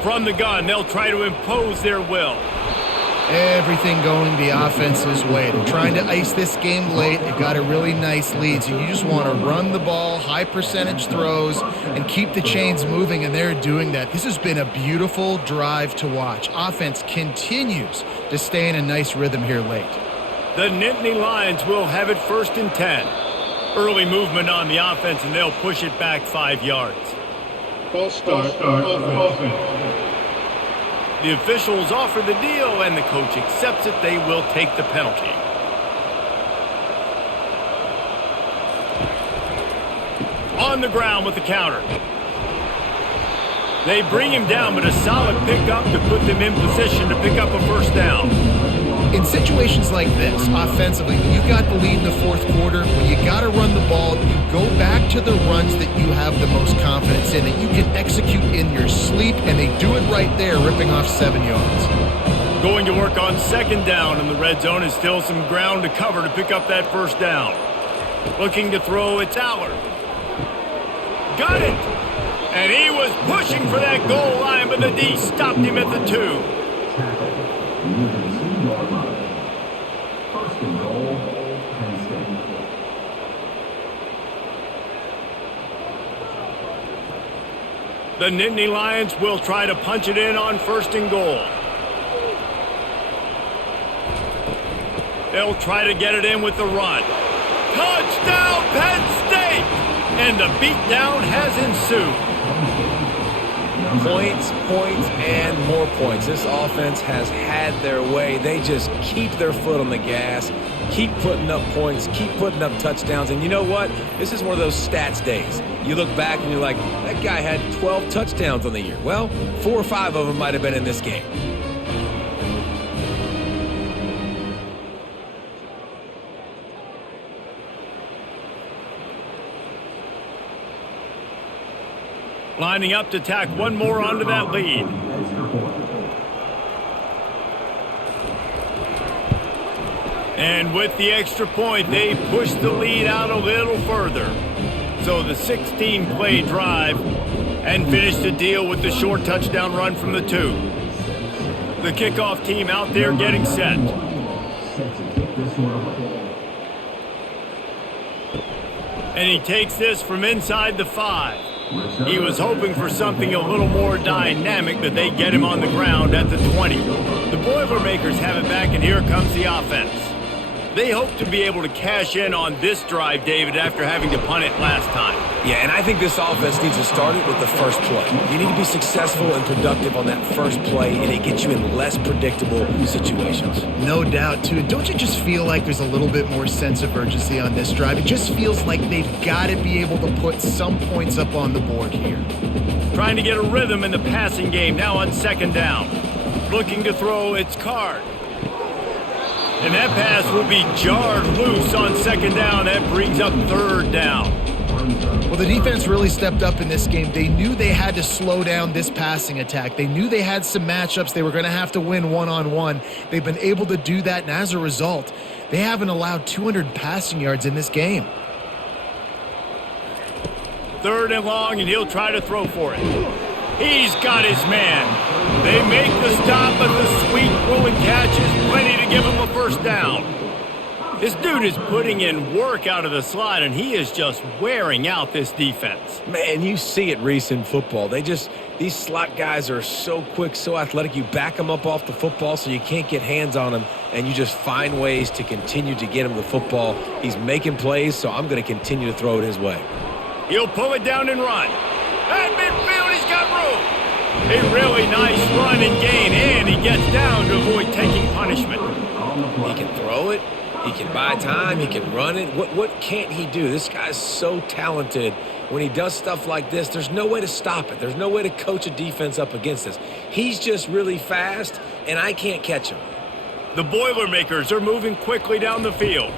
From the gun, they'll try to impose their will. Everything going the offense's way. They're trying to ice this game late. They've got a really nice lead, so you just want to run the ball, high percentage throws, and keep the chains moving, and they're doing that. This has been a beautiful drive to watch. Offense continues to stay in a nice rhythm here late. The Nittany Lions will have it 1st and 10. Early movement on the offense, and they'll push it back 5 yards. False start offense. The officials offer the deal, and the coach accepts it. They will take the penalty. On the ground with the counter. They bring him down, but a solid pickup to put them in position to pick up a first down. In situations like this, offensively, when you've got the lead in the fourth quarter, when you got to run the ball, you go back to the runs that you have the most confidence in, that you can execute in your sleep, and they do it right there, ripping off 7 yards. Going to work on 2nd down in the red zone is still some ground to cover to pick up that first down. Looking to throw, it's Aller. Got it! And he was pushing for that goal line, but the D stopped him at the 2. First and goal, Penn State. The Nittany Lions will try to punch it in on 1st and goal. They'll try to get it in with the run. Touchdown, Penn State! And the beatdown has ensued. Points, and more points. This offense has had their way. They just keep their foot on the gas, keep putting up points, keep putting up touchdowns. And you know what? This is one of those stats days. You look back and you're like, that guy had 12 touchdowns on the year. Well, 4 or 5 of them might have been in this game. Lining up to tack one more onto that lead. And with the extra point, they push the lead out a little further. So the 16-play drive and finish the deal with the short touchdown run from the 2. The kickoff team out there getting set. And he takes this from inside the 5. He was hoping for something a little more dynamic, but they get him on the ground at the 20. The Boilermakers have it back, and here comes the offense. They hope to be able to cash in on this drive, David, after having to punt it last time. Yeah, and I think this offense needs to start it with the first play. You need to be successful and productive on that first play, and it gets you in less predictable situations. No doubt, too. Don't you just feel like there's a little bit more sense of urgency on this drive? It just feels like they've got to be able to put some points up on the board here. Trying to get a rhythm in the passing game, now on 2nd down. Looking to throw, it's Card. And that pass will be jarred loose on 2nd down. That brings up 3rd down. Well, the defense really stepped up in this game. They knew they had to slow down this passing attack. They knew they had some matchups they were going to have to win one-on-one. They've been able to do that, and as a result, they haven't allowed 200 passing yards in this game. 3rd and long, and he'll try to throw for it. He's got his man. They make the stop, but the sweet throw and catch is plenty to give him a first down. This dude is putting in work out of the slot, and he is just wearing out this defense. Man, you see it, Reese, in football. These slot guys are so quick, so athletic. You back them up off the football so you can't get hands on them, and you just find ways to continue to get him the football. He's making plays, so I'm going to continue to throw it his way. He'll pull it down and run. At midfield, he's got room. A really nice run and gain, and he gets down to avoid taking punishment. He can throw it. He can buy time. He can run it. What can't he do? This guy's so talented. When he does stuff like this, there's no way to stop it. There's no way to coach a defense up against this. He's just really fast, and I can't catch him. The Boilermakers are moving quickly down the field.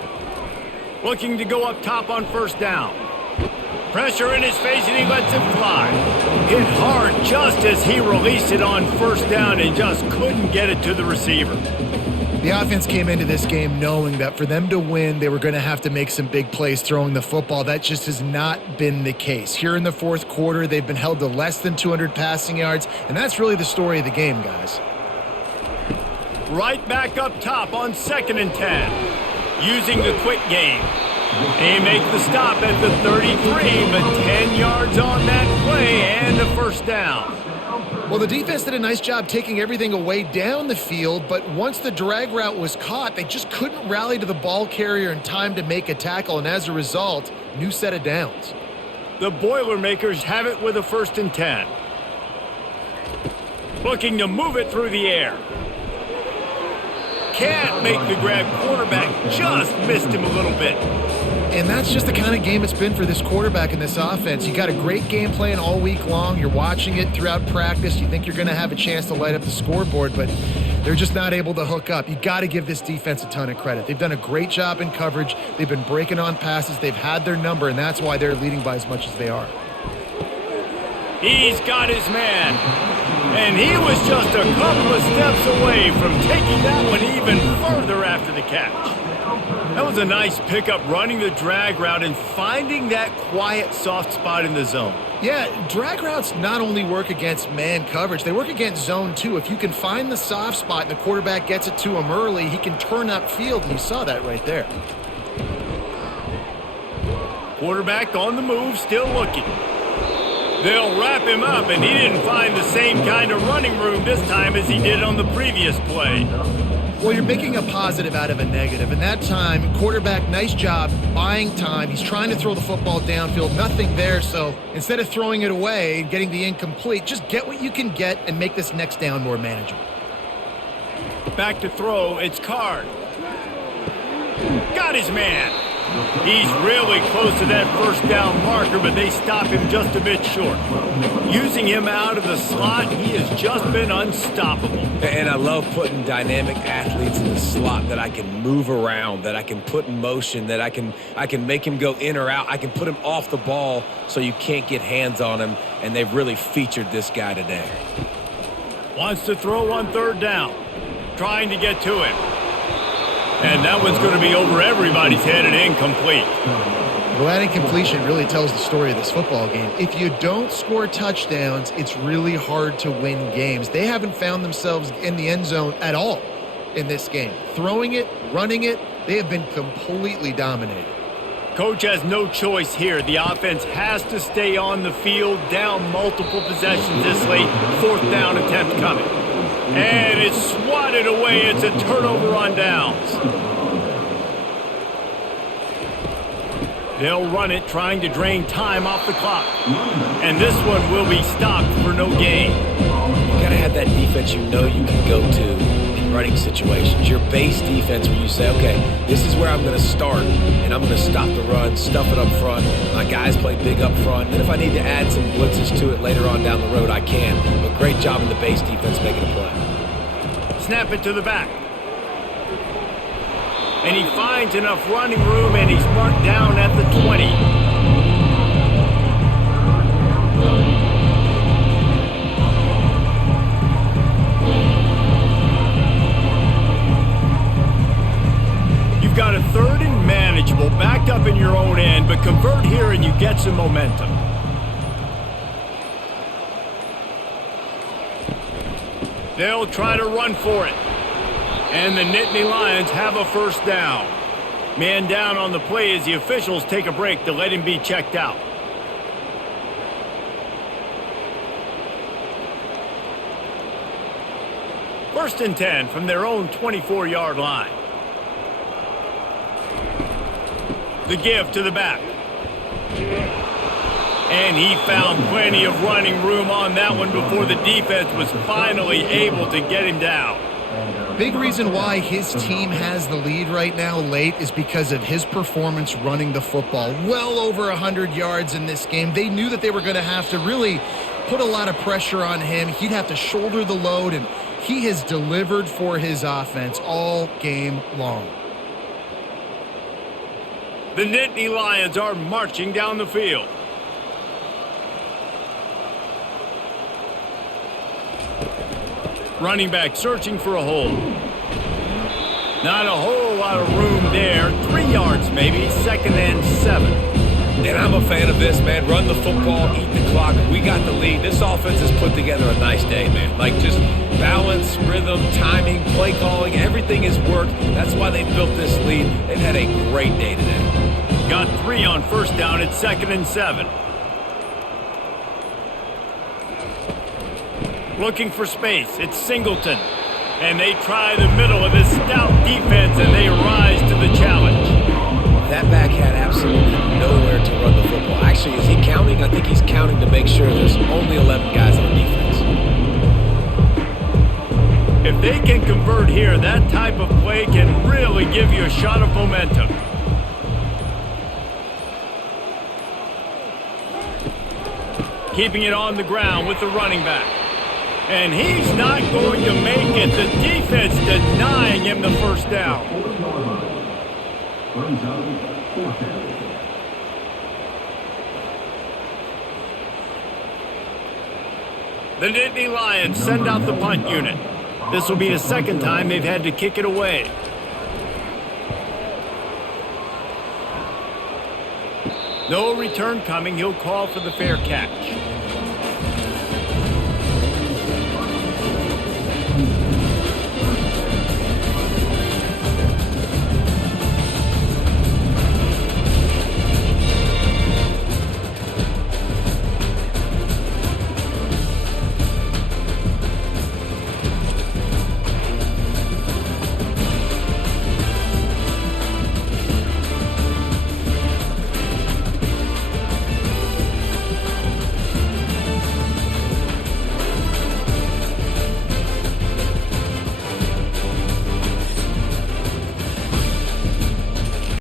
Looking to go up top on first down. Pressure in his face, and he lets it fly. Hit hard just as he released it on first down and just couldn't get it to the receiver. The offense came into this game knowing that for them to win, they were going to have to make some big plays throwing the football. That just has not been the case. Here in the fourth quarter, they've been held to less than 200 passing yards, and that's really the story of the game, guys. Right back up top on 2nd and 10. Using the quick game. They make the stop at the 33, but 10 yards on that play and a first down. Well, the defense did a nice job taking everything away down the field, but once the drag route was caught, they just couldn't rally to the ball carrier in time to make a tackle, and as a result, new set of downs. The Boilermakers have it with a 1st and 10. Looking to move it through the air. Can't make the grab. Quarterback just missed him a little bit. And that's just the kind of game it's been for this quarterback in this offense. You got a great game plan all week long. You're watching it throughout practice. You think you're going to have a chance to light up the scoreboard, but they're just not able to hook up. You got to give this defense a ton of credit. They've done a great job in coverage. They've been breaking on passes. They've had their number, and that's why they're leading by as much as they are. He's got his man. And he was just a couple of steps away from taking that one even further after the catch. That was a nice pickup, running the drag route and finding that quiet, soft spot in the zone. Yeah, drag routes not only work against man coverage, they work against zone too. If you can find the soft spot and the quarterback gets it to him early, he can turn upfield, and you saw that right there. Quarterback on the move, still looking. They'll wrap him up, and he didn't find the same kind of running room this time as he did on the previous play. Well, you're making a positive out of a negative. And that time, quarterback, nice job buying time. He's trying to throw the football downfield. Nothing there. So instead of throwing it away and getting the incomplete, just get what you can get and make this next down more manageable. Back to throw. It's Card. Got his man. He's really close to that first down marker, but they stop him just a bit short. Using him out of the slot, he has just been unstoppable. And I love putting dynamic athletes in the slot that I can move around, that I can put in motion, that I can make him go in or out. I can put him off the ball so you can't get hands on him, and they've really featured this guy today. Wants to throw on 3rd down. Trying to get to him. And that one's going to be over everybody's head and incomplete. Well, that incompletion really tells the story of this football game. If you don't score touchdowns, it's really hard to win games. They haven't found themselves in the end zone at all in this game. Throwing it, running it, they have been completely dominated. Coach has no choice here. The offense has to stay on the field, down multiple possessions this late. 4th down attempt coming. And it's swatted away. It's a turnover on downs. They'll run it, trying to drain time off the clock. And this one will be stopped for no gain. You got to have that defense you know you can go to in running situations. Your base defense where you say, okay, this is where I'm going to start, and I'm going to stop the run, stuff it up front. My guys play big up front. And if I need to add some blitzes to it later on down the road, I can. But great job in the base defense making a play. Snap it to the back. And he finds enough running room, and he's marked down at the 20. You've got a 3rd and manageable, backed up in your own end, but convert here and you get some momentum. They'll try to run for it. And the Nittany Lions have a 1st down. Man down on the play as the officials take a break to let him be checked out. First and 10 from their own 24-yard line. The give to the back. And he found plenty of running room on that one before the defense was finally able to get him down. Big reason why his team has the lead right now late is because of his performance running the football. Well over 100 yards in this game. They knew that they were going to have to really put a lot of pressure on him. He'd have to shoulder the load, and he has delivered for his offense all game long. The Nittany Lions are marching down the field. Running back searching for a hole. Not a whole lot of room there. 3 yards maybe, second and 7. And I'm a fan of this, man. Run the football, eat the clock. We got the lead. This offense has put together a nice day, man. Like just balance, rhythm, timing, play calling, everything has worked. That's why they built this lead. They've had a great day today. Got 3 on first down at second and 7. Looking for space. It's Singleton. And they try the middle of this stout defense, and they rise to the challenge. That back had absolutely nowhere to run the football. Actually, is he counting? I think he's counting to make sure there's only 11 guys on defense. If they can convert here, that type of play can really give you a shot of momentum. Keeping it on the ground with the running back. And he's not going to make it. The defense denying him the first down. The Nittany Lions send out the punt unit. This will be the second time they've had to kick it away. No return coming. He'll call for the fair catch.